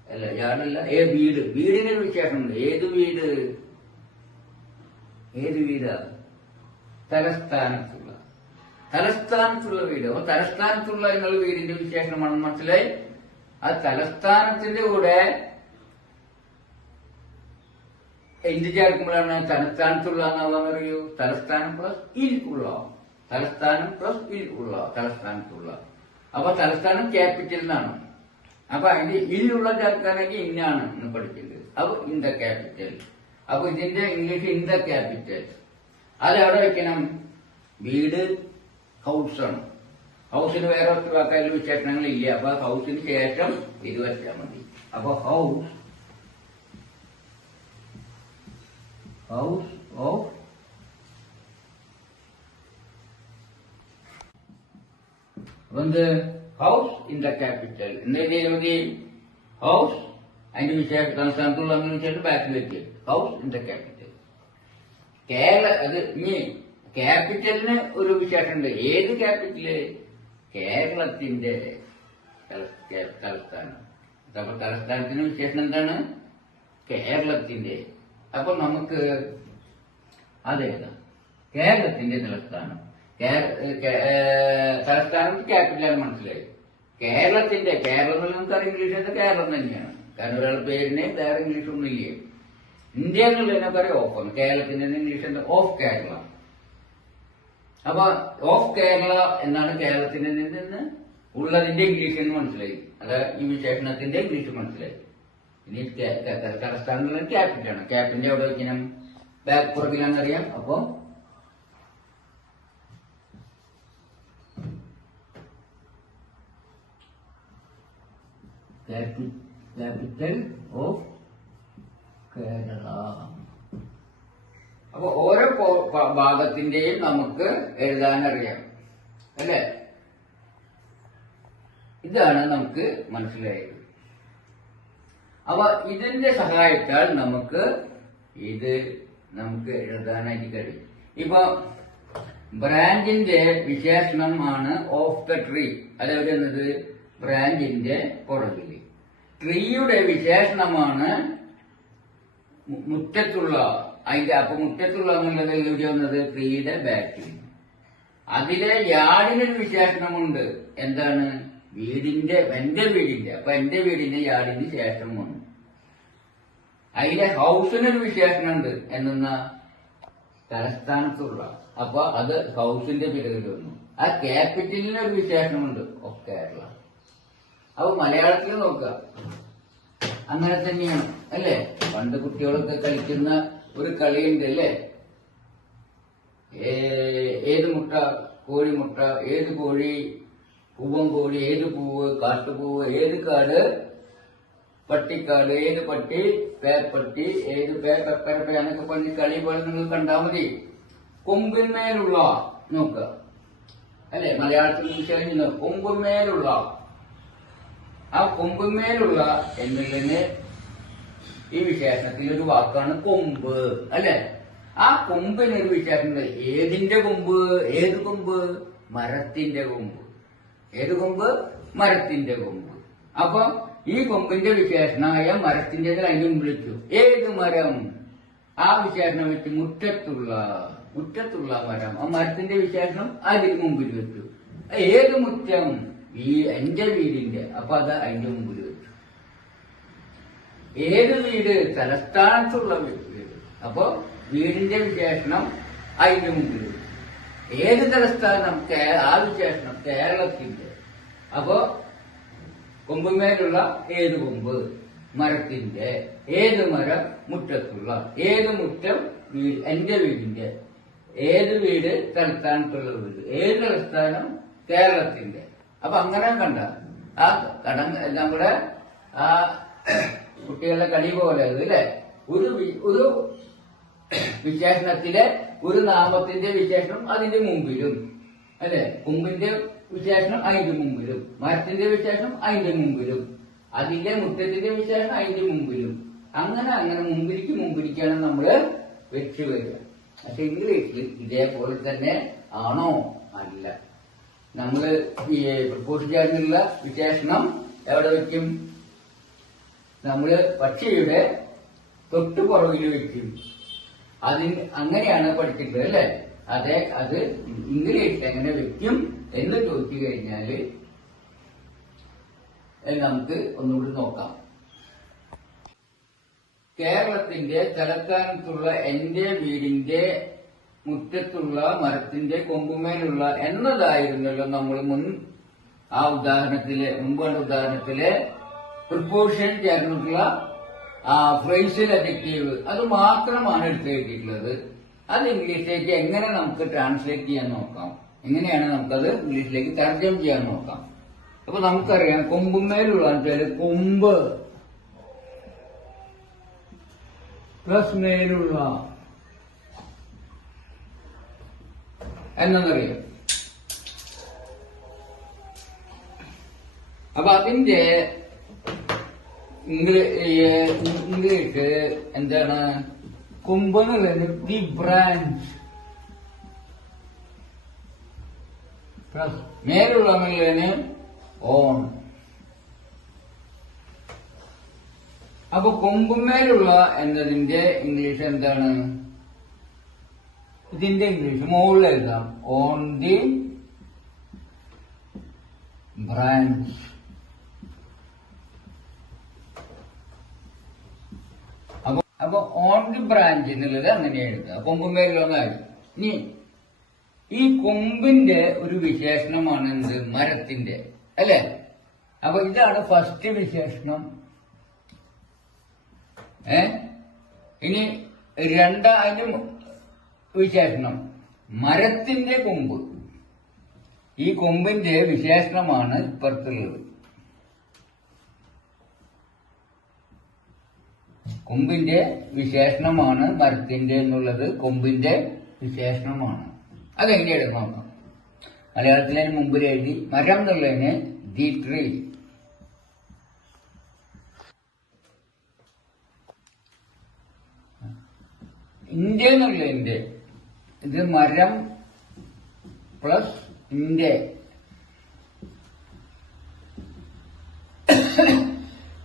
അല്ല, യാർഡല്ല, വീട്. വീടിനൊരു വിശേഷമുണ്ട്. ഏത് വീട്? ഏത് വീടാ? തലസ്ഥാനത്തുള്ള. തലസ്ഥാനത്തുള്ള വീട്. അപ്പൊ തലസ്ഥാനത്തുള്ള എന്നുള്ള വീടിന്റെ വിശേഷണമാണ്. മനസ്സിലായി? ആ തലസ്ഥാനത്തിന്റെ കൂടെ എന്ത് ചേർക്കുമ്പോഴാണ് തലസ്ഥാനത്തുള്ള എന്നാവാൻ അറിയൂ? തലസ്ഥാനം പ്ലസ് ഇൽ ഉള്ള. തലസ്ഥാനം പ്ലസ് ഇൽ ഉള്ള. തലസ്ഥാനത്തുള്ള. അപ്പൊ തലസ്ഥാനം ക്യാപിറ്റൽ എന്നാണ്. അപ്പൊ അതിന്റെ ഇല്ലുള്ള ചേർക്കാനെങ്കിൽ ഇന്നാണ് എന്ന് പഠിക്കുന്നത്. അപ്പൊ ഇൻ ദ ക്യാപിറ്റൽ. അപ്പൊ ഇതിന്റെ ഇംഗ്ലീഷ് ഇൻ ദ ക്യാപിറ്റൽ. അതെവിടെ വെക്കണം? വീട് ഹൗസാണ്. ഹൗസിന് വേറെ ഒറ്റ വാക്കായാലും വിശേഷണങ്ങളില്ല. അപ്പൊ ഹൗസിന് ശേഷം ഇത് വെച്ചാൽ മതി. അപ്പൊ ഹൗസ് ഓഫ് എന്ത്? ഹൗസ് ഇൻ ദ ക്യാപിറ്റൽ എന്ന് എഴുതിയാൽ മതി. ഹൗസ് അതിന്റെ സംസ്ഥാനത്തുള്ള വിശേഷം ബാക്കിൽ വെച്ച് ഹൗസ് ഇൻ ദ ക്യാപിറ്റൽ. അത് ഇനി ക്യാപിറ്റലിന് ഒരു വിശേഷമുണ്ട്. ഏത് ക്യാപിറ്റല്? കേരളത്തിന്റെ തലസ്ഥാനം. അപ്പൊ തലസ്ഥാനത്തിന് വിശേഷണം എന്താണ്? കേരളത്തിന്റെ. അപ്പൊ നമുക്ക് അതേതാ? കേരളത്തിന്റെ തലസ്ഥാനം. തലസ്ഥാനം ക്യാപിറ്റലാണ്, മനസ്സിലായി. കേരളത്തിന്റെ, കേരളം എന്നുള്ള നമുക്കറിയാം ഇംഗ്ലീഷ് കേരളം തന്നെയാണ്. കാരണം ഒരാളുടെ പേരിനെ വേറെ ഇംഗ്ലീഷ് ഒന്നുമില്ലേ. ഇന്ത്യ എന്നുള്ളതിനെ പറയാം ഓഫ്. കേരളത്തിന്റെ ഇംഗ്ലീഷ് എന്താ? ഓഫ് കേരള. അപ്പൊ ഓഫ് കേരള എന്നാണ് കേരളത്തിന്റെ നിന്ന് ഉള്ളതിന്റെ ഇംഗ്ലീഷ് എന്ന് മനസ്സിലായി. അത് ഈ വിശേഷണത്തിന്റെ ഇംഗ്ലീഷ് മനസ്സിലായി. ഇനി തലസ്ഥാനം ക്യാപിറ്റലാണ്. ക്യാപിറ്റൽ എവിടെ വെക്കണം? ബാക്ക് പുറകിലാണെന്നറിയാം. അപ്പൊ ക്യാപിറ്റൽ ഓഫ് കേരള. അപ്പൊ ഓരോ ഭാഗത്തിന്റെയും നമുക്ക് എഴുതാനറിയാം, അല്ലേ? ഇതാണ് നമുക്ക് മനസ്സിലായത്. അപ്പൊ ഇതിന്റെ സഹായത്താൽ നമുക്ക് എഴുതാനായിട്ട് കഴിയും. ഇപ്പൊ ബ്രാഞ്ചിന്റെ വിശേഷണമാണ് ഓഫ് ദ ട്രീ. അതെവിടെയെന്നത്? ബ്രാഞ്ചിന്റെ പുറകില്. ട്രീയുടെ വിശേഷണമാണ് മുറ്റത്തുള്ള. അപ്പൊ മുറ്റത്തുള്ള എന്നുള്ളത് എവിടെ വന്നത്? ട്രീയുടെ ബാക്കിൽ. അതിലെ യാർഡിനൊരു വിശേഷണമുണ്ട്. എന്താണ്? എന്റെ വീടിന്റെ. അപ്പൊ എന്റെ വീടിന്റെ യാർഡിന് ശേഷം വന്നു. അതിലെ ഹൗസിനൊരു വിശേഷണമുണ്ട്. എന്നാ? തലസ്ഥാനത്തുള്ള. അപ്പൊ അത് ഹൗസിന്റെ പിറകിൽ വന്നു. ആ ക്യാപിറ്റലിനൊരു വിശേഷണമുണ്ട്. ഓഫ് കേരള. അപ്പൊ മലയാളത്തിൽ നോക്കുക, അങ്ങനെ തന്നെയാണ്, അല്ലേ? പണ്ട് കുട്ടികളൊക്കെ കളിക്കുന്ന ഒരു കളിയുണ്ട്, അല്ലേ? ഏത് മുട്ട? കോഴിമുട്ട. ഏത് കോഴി? പൂവൻ കോഴി. ഏത് പൂവ്? കാട്ടുപൂവ്. ഏത് കാട്? പട്ടിക്കാട്. ഏത് പട്ടി? പേപ്പട്ടി. ഏത് പെപ്പരപ്പ എന്നൊക്കെ പറഞ്ഞ് കളി പോലെ നിങ്ങൾ കണ്ടാൽ മതി. കൊമ്പിന്മേലുള്ള നോക്കുക, അല്ലെ? മലയാളത്തിൽ കൊമ്പുമേലുള്ള. ആ കൊമ്പുമേലുള്ള എന്നുള്ളതിന് ഈ വിശേഷണത്തിൽ ഒരു വാക്കാണ് കൊമ്പ്, അല്ലെ? ആ കൊമ്പിനൊരു വിശേഷമുണ്ട്. ഏതിന്റെ കൊമ്പ്? ഏത് കൊമ്പ്? മരത്തിന്റെ കൊമ്പ്. ഏത് കൊമ്പ്? മരത്തിന്റെ കൊമ്പ്. അപ്പൊ ഈ കൊമ്പിന്റെ വിശേഷണമായ മരത്തിന്റെ അതിന് മുമ്പ് വിളിച്ചു. ഏത് മരം? ആ വിശേഷണം വെച്ച് മുറ്റത്തുള്ള മരം. ആ മരത്തിന്റെ വിശേഷണം അതിന് മുമ്പിൽ വെച്ചു. ഏത് മുറ്റം? എന്റെ വീടിന്റെ. അപ്പൊ അത് അതിന്റെ മുമ്പിൽ വെച്ചു. ഏത് വീട്? തലസ്ഥാനത്തുള്ള വീട്. അപ്പൊ വീടിന്റെ വിശേഷണം അതിന്റെ മുമ്പിൽ വെച്ചു. ഏത് തലസ്ഥാനം? ആ വിശേഷണം കേരളത്തിന്റെ. അപ്പൊ കൊമ്പുമേലുള്ള ഏത് കൊമ്പ്? മരത്തിന്റെ. ഏത് മരം? മുറ്റത്തുള്ള. ഏത് മുറ്റം? എന്റെ വീടിന്റെ. ഏത് വീട്? തലസ്ഥാനത്തുള്ള വീട്. ഏത് തലസ്ഥാനം? കേരളത്തിന്റെ. അപ്പൊ അങ്ങനെ കണ്ട ആ നമ്മുടെ ആ കുട്ടികളുടെ കളി പോലെ അല്ലേ? ഒരു വിശേഷണത്തിലെ ഒരു നാമത്തിന്റെ വിശേഷണം അതിന്റെ മുമ്പിലും, അല്ലെ? കൊമ്പിന്റെ വിശേഷണം അതിന്റെ മുമ്പിലും, മരത്തിന്റെ വിശേഷണം അതിന്റെ മുമ്പിലും, അതിന്റെ മുറ്റത്തിന്റെ വിശേഷണം അതിന്റെ മുമ്പിലും. അങ്ങനെ മുമ്പിലേക്കാണ് നമ്മള് വെച്ച് വരിക. പക്ഷെ ഇംഗ്ലീഷിൽ ഇതേപോലെ തന്നെ ആണോ? അല്ല. നമ്മള് ഈ പ്രപ്പോസിറ്റാനുള്ള വിശേഷണം എവിടെ വെക്കും? നമ്മള് പക്ഷിയുടെ തൊട്ടു പുറകിൽ വെക്കും. അങ്ങനെയാണ് പഠിച്ചിട്ടുള്ളത്, അല്ലെ? അത് ഇംഗ്ലീഷിൽ എങ്ങനെ വെക്കും എന്ന് ചോദിച്ചു കഴിഞ്ഞാല് നമുക്ക് ഒന്നുകൂടി നോക്കാം. കേരളത്തിന്റെ തലസ്ഥാനത്തുള്ള എന്റെ വീടിന്റെ മുറ്റത്തുള്ള മരത്തിന്റെ കൊമ്പുമേലുള്ള എന്നതായിരുന്നല്ലോ നമ്മൾ മുമ്പാണ് ഉദാഹരണത്തിലെ പ്രിപ്പോസിഷൻ ചേർന്നിട്ടുള്ള ഫ്രേഷ്യൽ അഡ്ജക്റ്റീവ് അത് മാത്രമാണ് എടുത്ത് എഴുതിയിട്ടുള്ളത്. അത് ഇംഗ്ലീഷിലേക്ക് എങ്ങനെ നമുക്ക് ട്രാൻസ്ലേറ്റ് ചെയ്യാൻ നോക്കാം, എങ്ങനെയാണ് നമുക്കത് ഇംഗ്ലീഷിലേക്ക് തർജ്ജമ ചെയ്യാൻ നോക്കാം. അപ്പൊ നമുക്കറിയാം കൊമ്പുമേലുള്ള കൊമ്പ് പ്ലസ് മേലുള്ള എന്നറിയാം. അപ്പൊ അതിന്റെ ഇംഗ്ലീഷ് എന്താണ്? കൊമ്പ് എന്നുള്ളത് ദി ബ്രാഞ്ച് പ്ലസ് മേലുള്ളതിന് ഓൺ. അപ്പൊ കൊമ്പുമേലുള്ള എന്നതിന്റെ ഇംഗ്ലീഷ് എന്താണ്? ഇതിന്റെ ഇംഗ്ലീഷ് മുകളിൽ എഴുതാം, ഓൺ ദി ബ്രാഞ്ച്. അപ്പൊ ഓൺ ദി ബ്രാഞ്ച് എന്നുള്ളത് അങ്ങനെ എഴുതുക, കൊമ്പുമേലുള്ളതായി. ഇനി ഈ കൊമ്പിന്റെ ഒരു വിശേഷണമാണ് എന്ത്? മരത്തിന്റെ, അല്ലെ? അപ്പൊ ഇതാണ് ഫസ്റ്റ് വിശേഷണം. ഇനി രണ്ടാമത് വിശേഷണം മരത്തിന്റെ കൊമ്പ്. ഈ കൊമ്പിന്റെ വിശേഷണമാണ് ഇപ്പുറത്തുള്ളത്. കൊമ്പിന്റെ വിശേഷണമാണ് മരത്തിന്റെ എന്നുള്ളത്, കൊമ്പിന്റെ വിശേഷണമാണ്. അതെങ്ങനെയാണ് നോക്കാം. മലയാളത്തിലെ മുമ്പിൽ എഴുതി മരം എന്നുള്ളതിന് ദി ട്രീ. ഇന്ത്യ എന്നുള്ളതിന്റെ ഇത് മരം പ്ലസ് ഇന്ത്യ.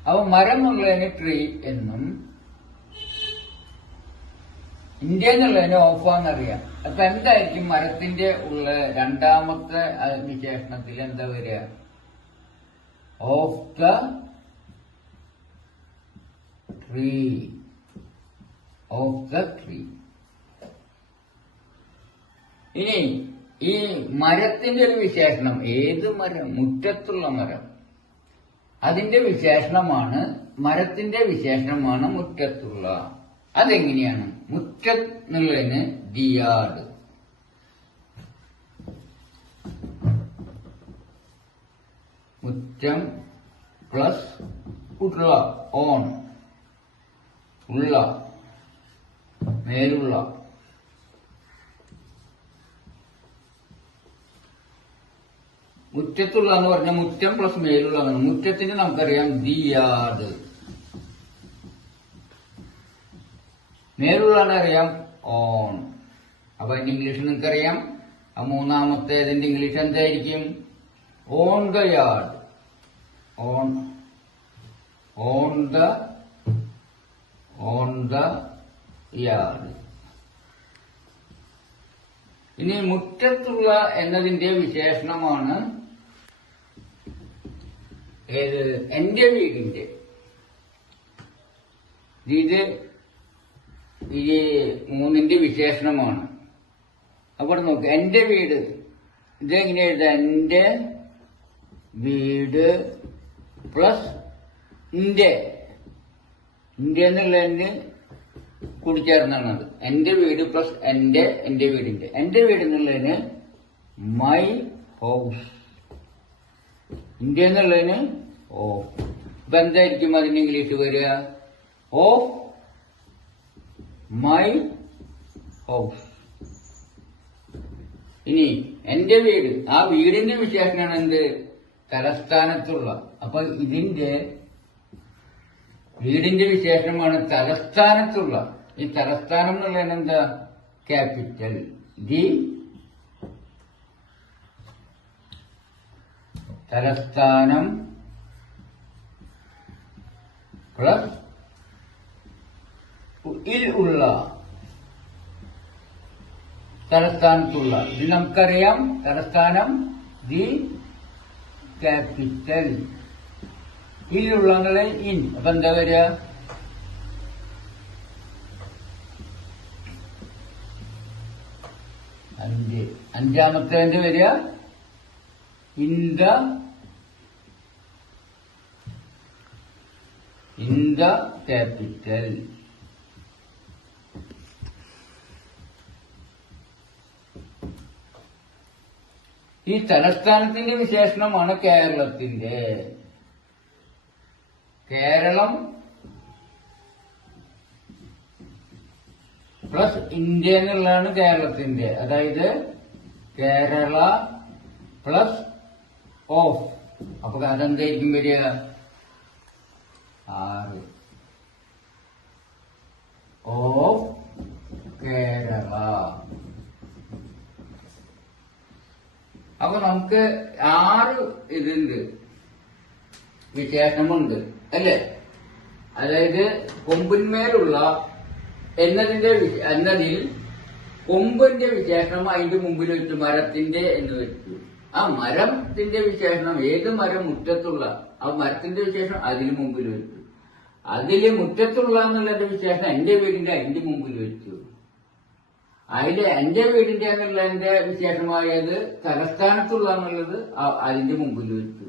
അപ്പൊ മരം എന്നുള്ളതിന് ട്രീ എന്നും ഇന്ത്യ എന്നുള്ളതിന് ഓഫാന്നറിയാം. അപ്പൊ എന്തായിരിക്കും മരത്തിന്റെ ഉള്ള രണ്ടാമത്തെ വിശേഷണത്തിൽ എന്താ വരിക? Of the tree, of the tree. ഇനി ഈ മരത്തിന്റെ ഒരു വിശേഷണം, ഏത് മരം? മുറ്റത്തുള്ള മരം. അതിന്റെ വിശേഷണമാണ്, മരത്തിന്റെ വിശേഷണമാണ് മുറ്റത്തുള്ള. അതെങ്ങനെയാണ്? മുറ്റത്തുള്ളതിന് ദി യാർഡ്. മുറ്റം പ്ലസ് ഉള്ള, ഓൺ, ഉള്ള, മേലുള്ള. മുറ്റത്തുള്ള എന്ന് പറഞ്ഞാൽ മുറ്റം പ്ലസ് മേലുള്ള. മുറ്റത്തിന് നമുക്കറിയാം ദി യാർഡ്. മേലുള്ളതാണ് അറിയാം ഓൺ. അപ്പൊ അതിന്റെ ഇംഗ്ലീഷ് നിങ്ങൾക്കറിയാം. ആ മൂന്നാമത്തെ ഇതിന്റെ ഇംഗ്ലീഷ് എന്തായിരിക്കും? On the yard. On, on the yard. ഇനി മുറ്റത്തുള്ള എന്നതിന്റെ വിശേഷണമാണ് ഏത്? എന്റെ വീടിന്റെ. ഇത് ഈ മൂന്നിന്റെ വിശേഷണമാണ്. അപ്പോൾ നോക്ക്, എന്റെ വീട് ഇതെങ്ങനെ എഴുതാം? എന്റെ വീട് പ്ലസ് ഇന്ത്യ. ഇന്ത്യ എന്നുള്ളതിന് കൂടിച്ചേർന്നാണ് അത്. എന്റെ വീട് പ്ലസ് എന്റെ വീടിന്റെ. എന്റെ വീട് എന്നുള്ളതിന് മൈ ഹൗസ്. ഇന്ത്യ എന്നുള്ളതിന് ഓഫ്. ഇപ്പൊ എന്തായിരിക്കും അതിന്റെ ഇംഗ്ലീഷ് വരിക? Of my house. ഇനി എന്റെ വീട്, ആ വീടിന്റെ വിശേഷണമാണ് എന്ത്? തലസ്ഥാനത്തുള്ള. അപ്പൊ ഇതിന്റെ വീടിന്റെ വിശേഷണമാണ് തലസ്ഥാനത്തുള്ള. ഈ തലസ്ഥാനം എന്നുള്ളതിന് എന്താ? ക്യാപിറ്റൽ. ദി തലസ്ഥാനം പ്ലസ് ിൽ ഉള്ള, തലസ്ഥാനത്തുള്ള. ഇത് നമുക്കറിയാം തലസ്ഥാനം ദി ക്യാപിറ്റൽ. ഇതിലുള്ള ഇൻ. അപ്പൊ എന്താ വരിക? അഞ്ചാമത്തെ വരിക in the in the capital. ഈ തലസ്ഥാനത്തിന്റെ വിശേഷണമാണ് കേരളത്തിന്റെ. കേരളം പ്ലസ് ഇന്ത്യ എന്നുള്ളതാണ് കേരളത്തിന്റെ. അതായത് കേരള പ്ലസ് ഓഫ്. അപ്പൊ അതെന്തായിരിക്കും വരിക? 6 ഓഫ് കേരള. അപ്പൊ നമുക്ക് 6 ഇതുണ്ട്, വിശേഷണമുണ്ട് അല്ലേ? അതായത് കൊമ്പിന്മേലുള്ള എന്നതിൽ കൊമ്പിന്റെ വിശേഷണം അതിന്റെ മുമ്പിൽ വെച്ചു, മരത്തിന്റെ എന്ന് വെച്ചു. ആ മരത്തിന്റെ വിശേഷണം ഏത് മരം മുറ്റത്തുള്ള ആ മരത്തിന്റെ വിശേഷം അതിന് മുമ്പിൽ വെച്ചു. അതില് മുറ്റത്തുള്ള എന്നുള്ളതിന്റെ വിശേഷം എന്റെ വീടിന്റെ അതിന്റെ മുമ്പിൽ വെച്ചു. അതില് എന്റെ വീടിന്റെ എന്നുള്ളതിന്റെ വിശേഷമായത് തലസ്ഥാനത്തുള്ള എന്നുള്ളത് അതിന്റെ മുമ്പിൽ വെച്ചു.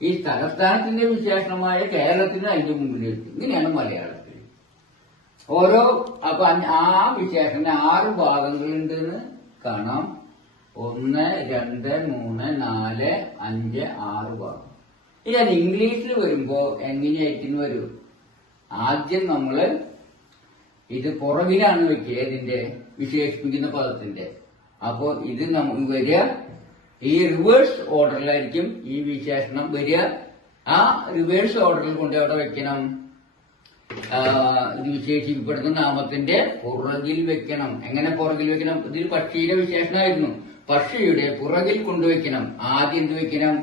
ഈ തലസ്ഥാനത്തിന്റെ വിശേഷണമായ കേരളത്തിന് അതിന്റെ മുമ്പിൽ വെച്ചു. ഇങ്ങനെയാണ് മലയാളത്തിൽ ഓരോ. അപ്പൊ ആ വിശേഷത്തിന് 6 ഭാഗങ്ങളുണ്ടെന്ന് കാണാം. 1, 2, 3, 4, 5, 6 ഭാഗം. ഇനി അത് ഇംഗ്ലീഷിൽ വരുമ്പോ എങ്ങനെയായിട്ടിന് വരും? ആദ്യം നമ്മള് ഇത് പുറകിലാണ് വെക്കുക, ഇതിന്റെ വിശേഷിപ്പിക്കുന്ന പദത്തിന്റെ. അപ്പോ ഇത് നമുക്ക് വരിക ഈ റിവേഴ്സ് ഓർഡറിലായിരിക്കും ഈ വിശേഷണം വരിക. ആ റിവേഴ്സ് ഓർഡറിൽ കൊണ്ട് എവിടെ വെക്കണം? ഇത് വിശേഷിക്കപ്പെടുന്ന നാമത്തിന്റെ പുറകിൽ വെക്കണം. എങ്ങനെ പുറകിൽ വെക്കണം? ഇതിൽ പക്ഷിയുടെ വിശേഷണമായിരുന്നു. പക്ഷിയുടെ പുറകിൽ കൊണ്ടുവയ്ക്കണം. ആദ്യം എന്ത് വെക്കണം?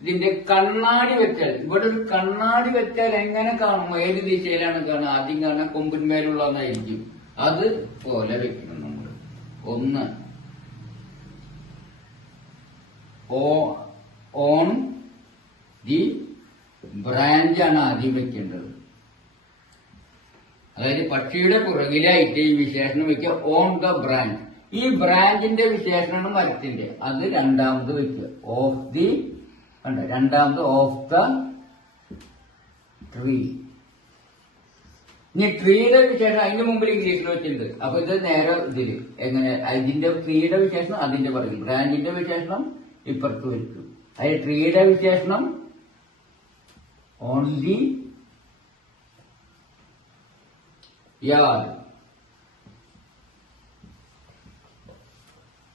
ഇതിന്റെ കണ്ണാടി വെച്ചാൽ, ഇവിടെ ഒരു കണ്ണാടി വെച്ചാൽ എങ്ങനെ കാണും? ഏത് ദിശയിലാണ് കാണുക? ആദ്യം കാണാൻ കൊമ്പിന്മേലുള്ളതായിരിക്കും. അത് പോലെ വെക്കണം നമ്മൾ. 1 ഓൺ ദി ബ്രാഞ്ചാണ് ആദ്യം വെക്കേണ്ടത്. അതായത് പക്ഷിയുടെ പുറകിലായിട്ട് ഈ വിശേഷണം വെക്കുക, ഓൺ ദ ബ്രാഞ്ച്. ഈ ബ്രാഞ്ചിന്റെ വിശേഷണമാണ് മരത്തിന്റെ, അത് രണ്ടാമത് വെക്കുക. ഓഫ് ദി രണ്ടാമത് ഓഫ് ദ ട്രീ. ഇനി ട്രീയുടെ വിശേഷം അതിന്റെ മുമ്പിൽ ഇംഗ്ലീഷിൽ വെച്ചിട്ടുണ്ട്. അപ്പൊ ഇത് നേരെ ഇതില് എങ്ങനെ? ഇതിന്റെ ട്രീയുടെ വിശേഷണം അതിന്റെ പറയും, ബ്രാഞ്ചിന്റെ വിശേഷണം ഇപ്പുറത്ത് വെച്ചു. അതിൽ ട്രീയുടെ വിശേഷണം ഓൺ ദി യാർഡ്.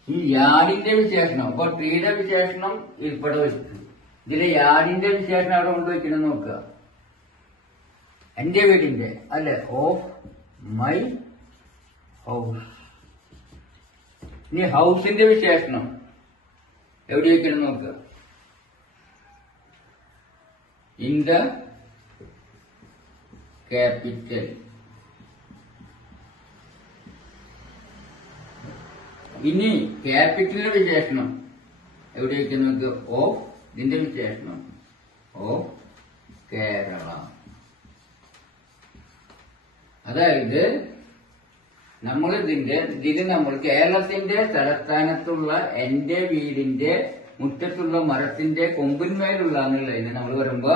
ഈ യാർഡിന്റെ വിശേഷണം, അപ്പൊ ട്രീയുടെ വിശേഷണം ഇവിടെ വെച്ചു. ഇതിലെ യാർഡിന്റെ വിശേഷണം അവിടെ കൊണ്ടുവയ്ക്കണം നോക്കുക. എന്റെ വീടിന്റെ അല്ലെ? Of my house. ഇനി ഹൗസിന്റെ വിശേഷണം എവിടെ വെക്കണം നോക്കുക? In the capital. ഇനി ക്യാപിറ്റലിന്റെ വിശേഷണം എവിടെ വെക്കണം നോക്കുക? ഓഫ് ഇതിന്റെ വിശേഷണം ഓഫ് കേരള. അതായത് ഇതിൽ നമ്മൾ കേരളത്തിന്റെ തലസ്ഥാനത്തുള്ള എന്റെ വീടിന്റെ മുറ്റത്തുള്ള മരത്തിന്റെ കൊമ്പിന്മേലുള്ള എന്നുള്ളതിന് നമ്മൾ വരുമ്പോ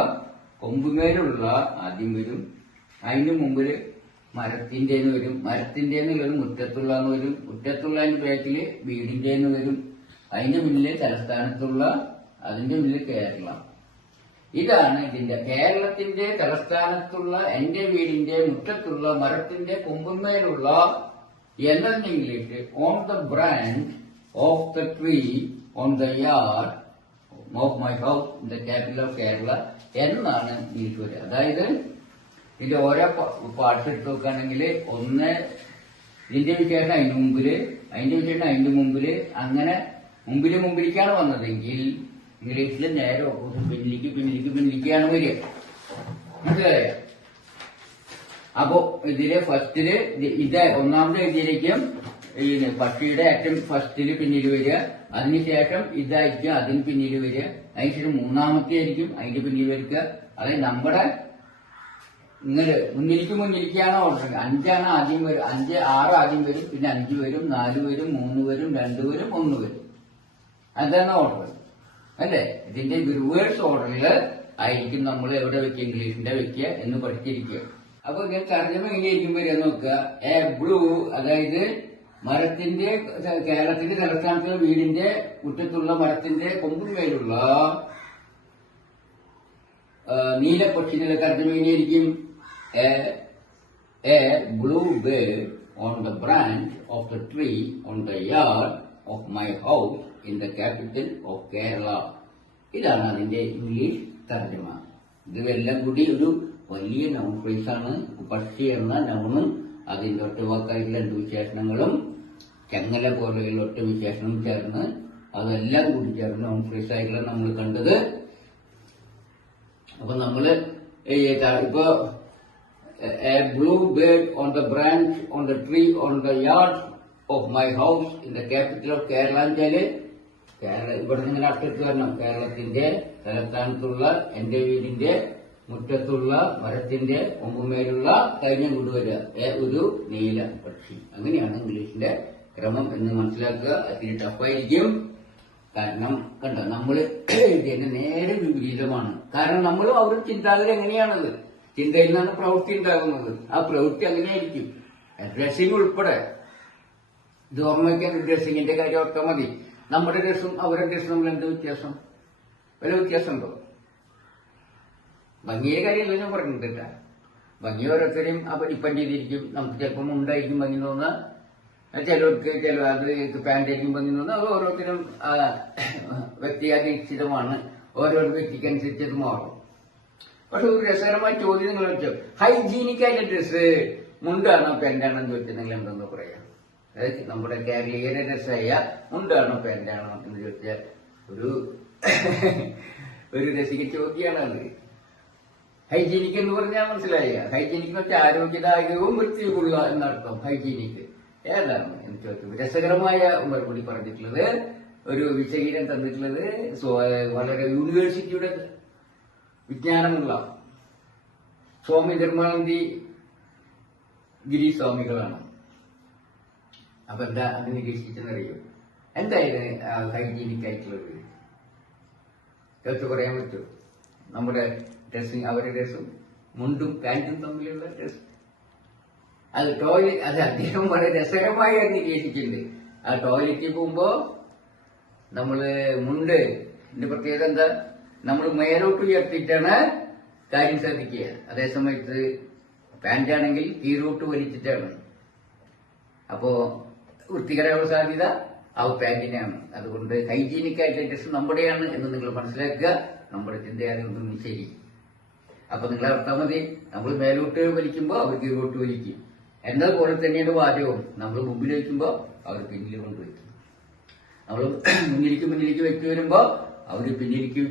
കൊമ്പുമേലുള്ള ആദ്യം വരും. അതിന് മുമ്പില് മരത്തിന്റെ വരും. മരത്തിന്റെ എന്നുള്ളത് മുറ്റത്തുള്ള വരും. മുറ്റത്തുള്ളതിന്റെ ബാക്കില് വീടിന്റെ വരും. അതിന്റെ മുന്നില് തലസ്ഥാനത്തുള്ള, അതിന്റെ മുന്നിൽ കേരളം. ഇതാണ് ഇതിന്റെ കേരളത്തിന്റെ തലസ്ഥാനത്തുള്ള എന്റെ വീടിന്റെ മുറ്റത്തുള്ള മരത്തിന്റെ കൊമ്പുമേലുള്ള എന്നതിന് English on the branch of the tree on the yard of my house in the capital of Kerala എന്നാണ് ഇംഗ്ലീഷ് വരിക. അതായത് ഇതിന്റെ ഓരോ പാർട്സ് എടുത്ത് നോക്കുകയാണെങ്കിൽ ഒന്ന് ഇതിന്റെ വിശേഷം അതിന്റെ മുമ്പില്, അതിന്റെ വിശേഷം അതിന്റെ മുമ്പില്, അങ്ങനെ മുമ്പിലേക്കാണ് വന്നതെങ്കിൽ ഇംഗ്ലീഷിൽ നേരെ ഓപ്പോസിറ്റ് പിന്നിലേക്കാണ് വരിക. മനസ്സിലായ? അപ്പോ ഇതില് ഫസ്റ്റില് ഒന്നാമത് എഴുതിയിരിക്കും പക്ഷിയുടെ ഏറ്റവും ഫസ്റ്റില് പിന്നിൽ വരിക. അതിനുശേഷം ഇതായിരിക്കും അതിന് പിന്നിൽ വരിക. അതിനുശേഷം മൂന്നാമത്തെ ആയിരിക്കും അതിന്റെ പിന്നിൽ വരിക. അതായത് നമ്മുടെ ഇങ്ങനെ മുന്നിലേക്കാണ് ഓർഡർ. 5 ആദ്യം വരും, 5, 6 ആദ്യം വരും, പിന്നെ 5 വരും, 4 വരും, 3 വരും, 2 വരും, 1 വരും. അതാണ് ഓർഡർ അല്ലേ? ഇതിന്റെ റിവേഴ്സ് ഓർഡറിൽ ആയിരിക്കും നമ്മൾ എവിടെ വെക്കുക, ഇംഗ്ലീഷിന്റെ വെക്കുക എന്ന് പഠിച്ചിരിക്കുക. അപ്പൊ ഇങ്ങനെ തർജ്ജമ എങ്ങനെയായിരിക്കും വരിക നോക്കുക. എ ബ്ലൂ, അതായത് മരത്തിന്റെ, കേരളത്തിന്റെ തലസ്ഥാനത്തുള്ള വീടിന്റെ മുറ്റത്തുള്ള മരത്തിന്റെ കൊമ്പുമേലുള്ള നീലപക്ഷിയുടെ തർജ്ജമ എങ്ങനെയായിരിക്കും? A blue bird on the branch of the tree on the yard of my house in the capital of Kerala. ഇതാണ് അതിന്റെ ഇംഗ്ലീഷ് തർജ്ജമ. ഇതെല്ലാം കൂടി ഒരു വലിയ നൗൺ ഫ്രേസാണ്. പക്ഷി എന്ന നൗണും അതിന്റെ ഒറ്റവാക്കായിട്ടുള്ള 2 വിശേഷണങ്ങളും ചങ്ങല പോലെയുള്ള ഒറ്റ വിശേഷണവും ചേർന്ന് അതെല്ലാം കൂടി ചേർന്ന് നൗൺ ഫ്രേസ് ആയിട്ടുള്ള നമ്മൾ കണ്ടത്. അപ്പൊ നമ്മള് ഇപ്പൊ a blue bird on the branch on the tree on the yard of my house in the capital of Kerala എന്നുവെച്ചാല് ഇവിടെ നിങ്ങൾ അടുത്ത് വരണം. കേരളത്തിന്റെ തലസ്ഥാനത്തുള്ള എന്റെ വീടിന്റെ മുറ്റത്തുള്ള മരത്തിന്റെ കൊമ്പുമേലുള്ള കഴിഞ്ഞ കൊണ്ടുവരിക ഒരു നീല പക്ഷി. അങ്ങനെയാണ് ഇംഗ്ലീഷിന്റെ ക്രമം എന്ന് മനസ്സിലാക്കുക. അതിന് ടഫായിരിക്കും. കാരണം കണ്ട, നമ്മള് ഇതിന്റെ നേരെ വിപരീതമാണ്. കാരണം നമ്മളും അവരുടെ ചിന്താഗതി എങ്ങനെയാണത്, ചിന്തയിൽ നിന്നാണ് പ്രവൃത്തി ഉണ്ടാകുന്നത്. ആ പ്രവൃത്തി അങ്ങനെയായിരിക്കും. ഡ്രസ്സിംഗ് ഉൾപ്പെടെ ഇത് ഓർമ്മ വയ്ക്കാൻ ഡ്രസ്സിങ്ങിന്റെ കാര്യം ഓർത്താൽ മതി. നമ്മുടെ ഡ്രസ്സും അവരുടെ ഡ്രസ്സും തമ്മിൽ എന്ത് വ്യത്യാസം? വല്ല വ്യത്യാസമുണ്ടോ? ഭംഗിയുടെ കാര്യമല്ല ഞാൻ പറഞ്ഞിട്ടില്ല. ഭംഗി ഓരോരുത്തരെയും ഡിപ്പെൻഡ് ചെയ്തിരിക്കും. നമുക്ക് ചിലപ്പം ഉണ്ടായിരിക്കും ഭംഗി തോന്നുക, ചിലർക്ക് അത് പാൻറ്റായിരിക്കും ഭംഗി തോന്നുക. അത് ഓരോരുത്തരും വ്യക്തിയാധിഷ്ഠിതമാണ്. ഓരോ വ്യക്തിക്കനുസരിച്ച് അത് മാറും. പക്ഷെ ഒരു രസകരമായ ചോദ്യം നിങ്ങൾ വെച്ചോ, ഹൈജീനിക് ആയിട്ട് ഡ്രസ്സ് മുണ്ടാണോ പാന്റാണോ എന്ന് ചോദിച്ചാൽ നിങ്ങൾ എന്തെന്ന് പറയാം? അതായത് നമ്മുടെ കേരളീയരുടെ ഡ്രസ്സായ മുണ്ടാണോ പാന്റാണോ എന്ന് ചോദിച്ചാൽ ഒരു രസിക ചോദ്യമാണ് അത്. ഹൈജീനിക് എന്ന് പറഞ്ഞാൽ മനസ്സിലായ? ഹൈജീനിക് എന്ന് വെച്ചാൽ ആരോഗ്യദായകവും വൃത്തിയുമുള്ള എന്നർത്ഥം. ഹൈജീനിക് ഏതാണ് എന്ന് ചോദിച്ചു. രസകരമായ മറുപടി പറഞ്ഞിട്ടുള്ളത്, ഒരു വിശകലനം തന്നിട്ടുള്ളത് വളരെ യൂണിവേഴ്സിറ്റിയുടെ വിജ്ഞാനമുള്ള സ്വാമി ധർമാനന്ദി ഗിരിസ്വാമികളാണ്. അപ്പൊ എന്താ അത് നിരീക്ഷിച്ചെന്നറിയോ? എന്തായിരുന്നു ഹൈജീനിക് ആയിട്ടുള്ളത് ചോദിച്ചു പറയാൻ പറ്റുമോ? നമ്മുടെ ഡ്രസ്സിങ്, അവരുടെ ഡ്രസ്സും മുണ്ടും പാൻറ്റും തമ്മിലുള്ള ഡ്രസ്, അത് ടോയ്ലറ്റ്, അത് അദ്ദേഹം വളരെ രസകരമായി നിരീക്ഷിച്ചിട്ടുണ്ട്. ആ ടോയ്ലറ്റിൽ പോകുമ്പോ നമ്മള് മുണ്ട് ഇതിന്റെ പ്രത്യേകത എന്താ? നമ്മൾ മേലോട്ട് ഉയർത്തിയിട്ടാണ് കാര്യം ശ്രദ്ധിക്കുക. അതേസമയത്ത് പാൻറ്റാണെങ്കിൽ കീഴോട്ട് വലിച്ചിട്ടാണ്. അപ്പോ വൃത്തികരമായ സാധ്യത ആ പാൻറ്റിനാണ്. അതുകൊണ്ട് ഹൈജീനിക് ആയിട്ടുള്ള ഡ്രസ് നമ്മുടെയാണ് എന്ന് നിങ്ങൾ മനസ്സിലാക്കുക. നമ്മുടെ ചിന്തയാകുന്നതും ശരി. അപ്പൊ നിങ്ങൾ ഓർത്താൽ മതി, നമ്മൾ മേലോട്ട് വലിക്കുമ്പോൾ അവർ കീഴോട്ട് വലിക്കും എന്നതുപോലെ തന്നെയാണ് വാചകവും. നമ്മൾ മുമ്പിൽ വയ്ക്കുമ്പോൾ അവർ പിന്നിൽ കൊണ്ടുവയ്ക്കും. നമ്മൾ മുന്നിലേക്ക് വെച്ചു വരുമ്പോ അവര് പിന്നിലേക്ക്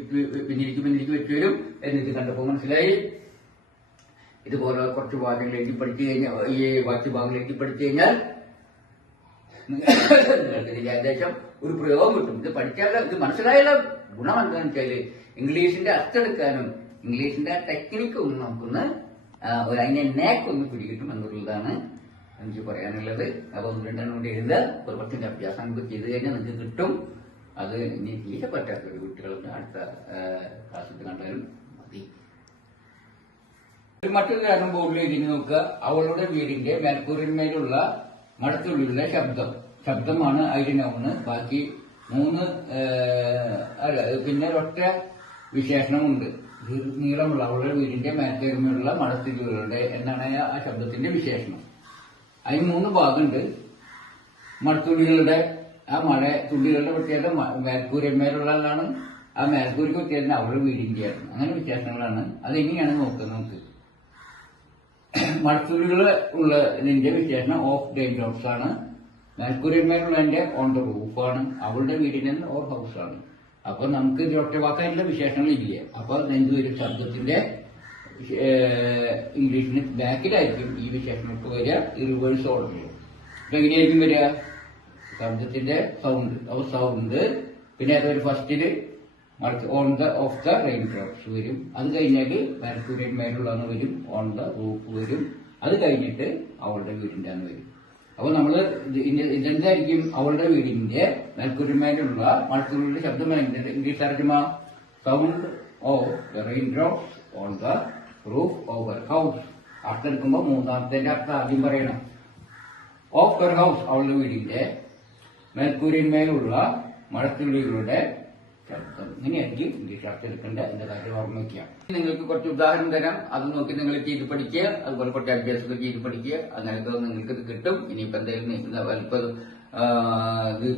വെച്ചു വരും എന്നിട്ട് കണ്ടപ്പോ മനസ്സിലായി. ഇതുപോലെ കുറച്ച് ഭാഗങ്ങൾ എഴുതി പഠിച്ചു കഴിഞ്ഞാൽ, ഈ ബാക്കി ഭാഗങ്ങൾ എഴുതി പഠിച്ചു കഴിഞ്ഞാൽ നിങ്ങൾക്ക് ഏകദേശം ഒരു പ്രയോഗം കിട്ടും. ഇത് പഠിച്ചാൽ, ഇത് മനസ്സിലായാലും ഗുണം എന്താണെന്ന് വെച്ചാല് ഇംഗ്ലീഷിന്റെ അർത്ഥമെടുക്കാനും ഇംഗ്ലീഷിന്റെ ടെക്നിക്കും നമുക്കൊന്ന് അതിന്റെ നേക്കൊന്ന് പിടികിട്ടും എന്നുള്ളതാണ് എനിക്ക് പറയാനുള്ളത്. അപ്പൊ 1-2 കൊണ്ട് എഴുതുക. ഒരു കുറച്ചിന്റെ അഭ്യാസം ചെയ്ത് കഴിഞ്ഞാൽ നിങ്ങൾക്ക് കിട്ടും. അത് ഇനി തീരെ പറ്റാത്തൊരു കുട്ടികൾക്ക് അടുത്ത ക്ലാസ്സിൽ കണ്ടാലും മതി. മറ്റൊരു കാര്യം ബോർഡിൽ എഴുതി നോക്കുക. അവളുടെ വീടിന്റെ മേൽക്കൂരിന്മേലുള്ള മടത്തുള്ളിലുള്ള ശബ്ദമാണ് അതിന്റെ നൗണ്. ബാക്കി 3 പിന്നെ ഒറ്റ വിശേഷണമുണ്ട്. നീളമുള്ള അവളുടെ വീടിന്റെ മേൽക്കൂരിന്മേലുള്ള മടത്തുള്ളികളുടെ എന്നാണ് ആ ശബ്ദത്തിന്റെ വിശേഷണം. അതിന് 3 ഭാഗമുണ്ട്. മടത്തുള്ളികളുടെ ആ മഴ തുള്ളികളുടെ പ്രത്യേകത മേൽക്കൂരന്മേലുള്ളതാണ്. ആ മേൽക്കൂരിക്ക് പ്രത്യേകത അവരുടെ വീടിന്റെയാണ്. അങ്ങനെ വ്യത്യാസങ്ങളാണ്. അതെങ്ങനെയാണ് നോക്കുന്നത് നമുക്ക്. മഴത്തുള്ളികൾ ഉള്ളതിന്റെ വിശേഷണം ഓഫ് ഡെയിൻ ഹൗസ് ആണ്. മേൽക്കൂരന്മേലുള്ളതിന്റെ ഓൺ ദ റൂഫാണ്. അവളുടെ വീടിന്റെ ഓർ ഹൗസ് ആണ്. അപ്പൊ നമുക്ക് ഒറ്റ വാക്കായിട്ടുള്ള വിശേഷങ്ങളില്ല. അപ്പൊ എന്ത് വരും? ശബ്ദത്തിന്റെ ഇംഗ്ലീഷിന് ബാക്കിലായിരിക്കും ഈ വിശേഷണങ്ങൾക്ക് വരിക, ഈ റിവേഴ്സ് ഓർഡറിൽ. അപ്പൊ എങ്ങനെയായിരിക്കും വരിക? ശബ്ദത്തിന്റെ സൗണ്ട് പിന്നെ അതൊരു ഫസ്റ്റില് on the of the rain drops വരും. അത് കഴിഞ്ഞാല് മേൽക്കൂരന്മേലുള്ളതെന്ന് വരും. ഓൺ ദ റൂഫ് വരും. അത് കഴിഞ്ഞിട്ട് അവളുടെ വീടിന്റെ അന്ന് വരും. അപ്പൊ നമ്മള് ഇതെന്തായിരിക്കും? അവളുടെ വീടിന്റെ മേൽക്കൂരന്മേലുള്ള മഴത്തുള്ളിയുടെ ശബ്ദം ഇംഗ്ലീഷ് തർജ്ജമ sound of the rain drops on the roof of her house. അർത്ഥം എടുക്കുമ്പോൾ മൂന്നാമത്തെ അർത്ഥം ആദ്യം പറയണം. ഓഫ് ഹർ ഹൗസ്, അവളുടെ വീടിന്റെ മേൽക്കൂരന്മേലുള്ള മഴത്തുള്ളികളുടെ ശബ്ദം. ഇങ്ങനെയായിരിക്കും ഇംഗ്ലീഷ് അർത്ഥം എടുക്കേണ്ട എന്റെ കാര്യം ഓർമ്മ വയ്ക്കുക. നിങ്ങൾക്ക് കുറച്ച് ഉദാഹരണം തരാം, അത് നോക്കി നിങ്ങൾ ചെയ്ത് പഠിക്കുക. അതുപോലെ കുറച്ച് അഭ്യാസമൊക്കെ ചെയ്ത് പഠിക്കുക. അങ്ങനെയൊക്കെ നിങ്ങൾക്ക് ഇത് കിട്ടും. ഇനിയിപ്പോ എന്തെങ്കിലും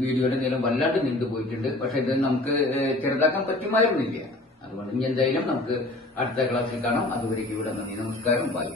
വീഡിയോയുടെ നീളം വല്ലാണ്ട് നീണ്ടു പോയിട്ടുണ്ട്. പക്ഷെ ഇത് നമുക്ക് ചെറുതാക്കാൻ പറ്റുമായിരുന്നില്ല. അതുകൊണ്ട് ഇനി എന്തായാലും നമുക്ക് അടുത്ത ക്ലാസ്സിൽ കാണാം. അതുവരേക്കും ഇവിടെ നന്ദി, നമസ്കാരം, ബൈ.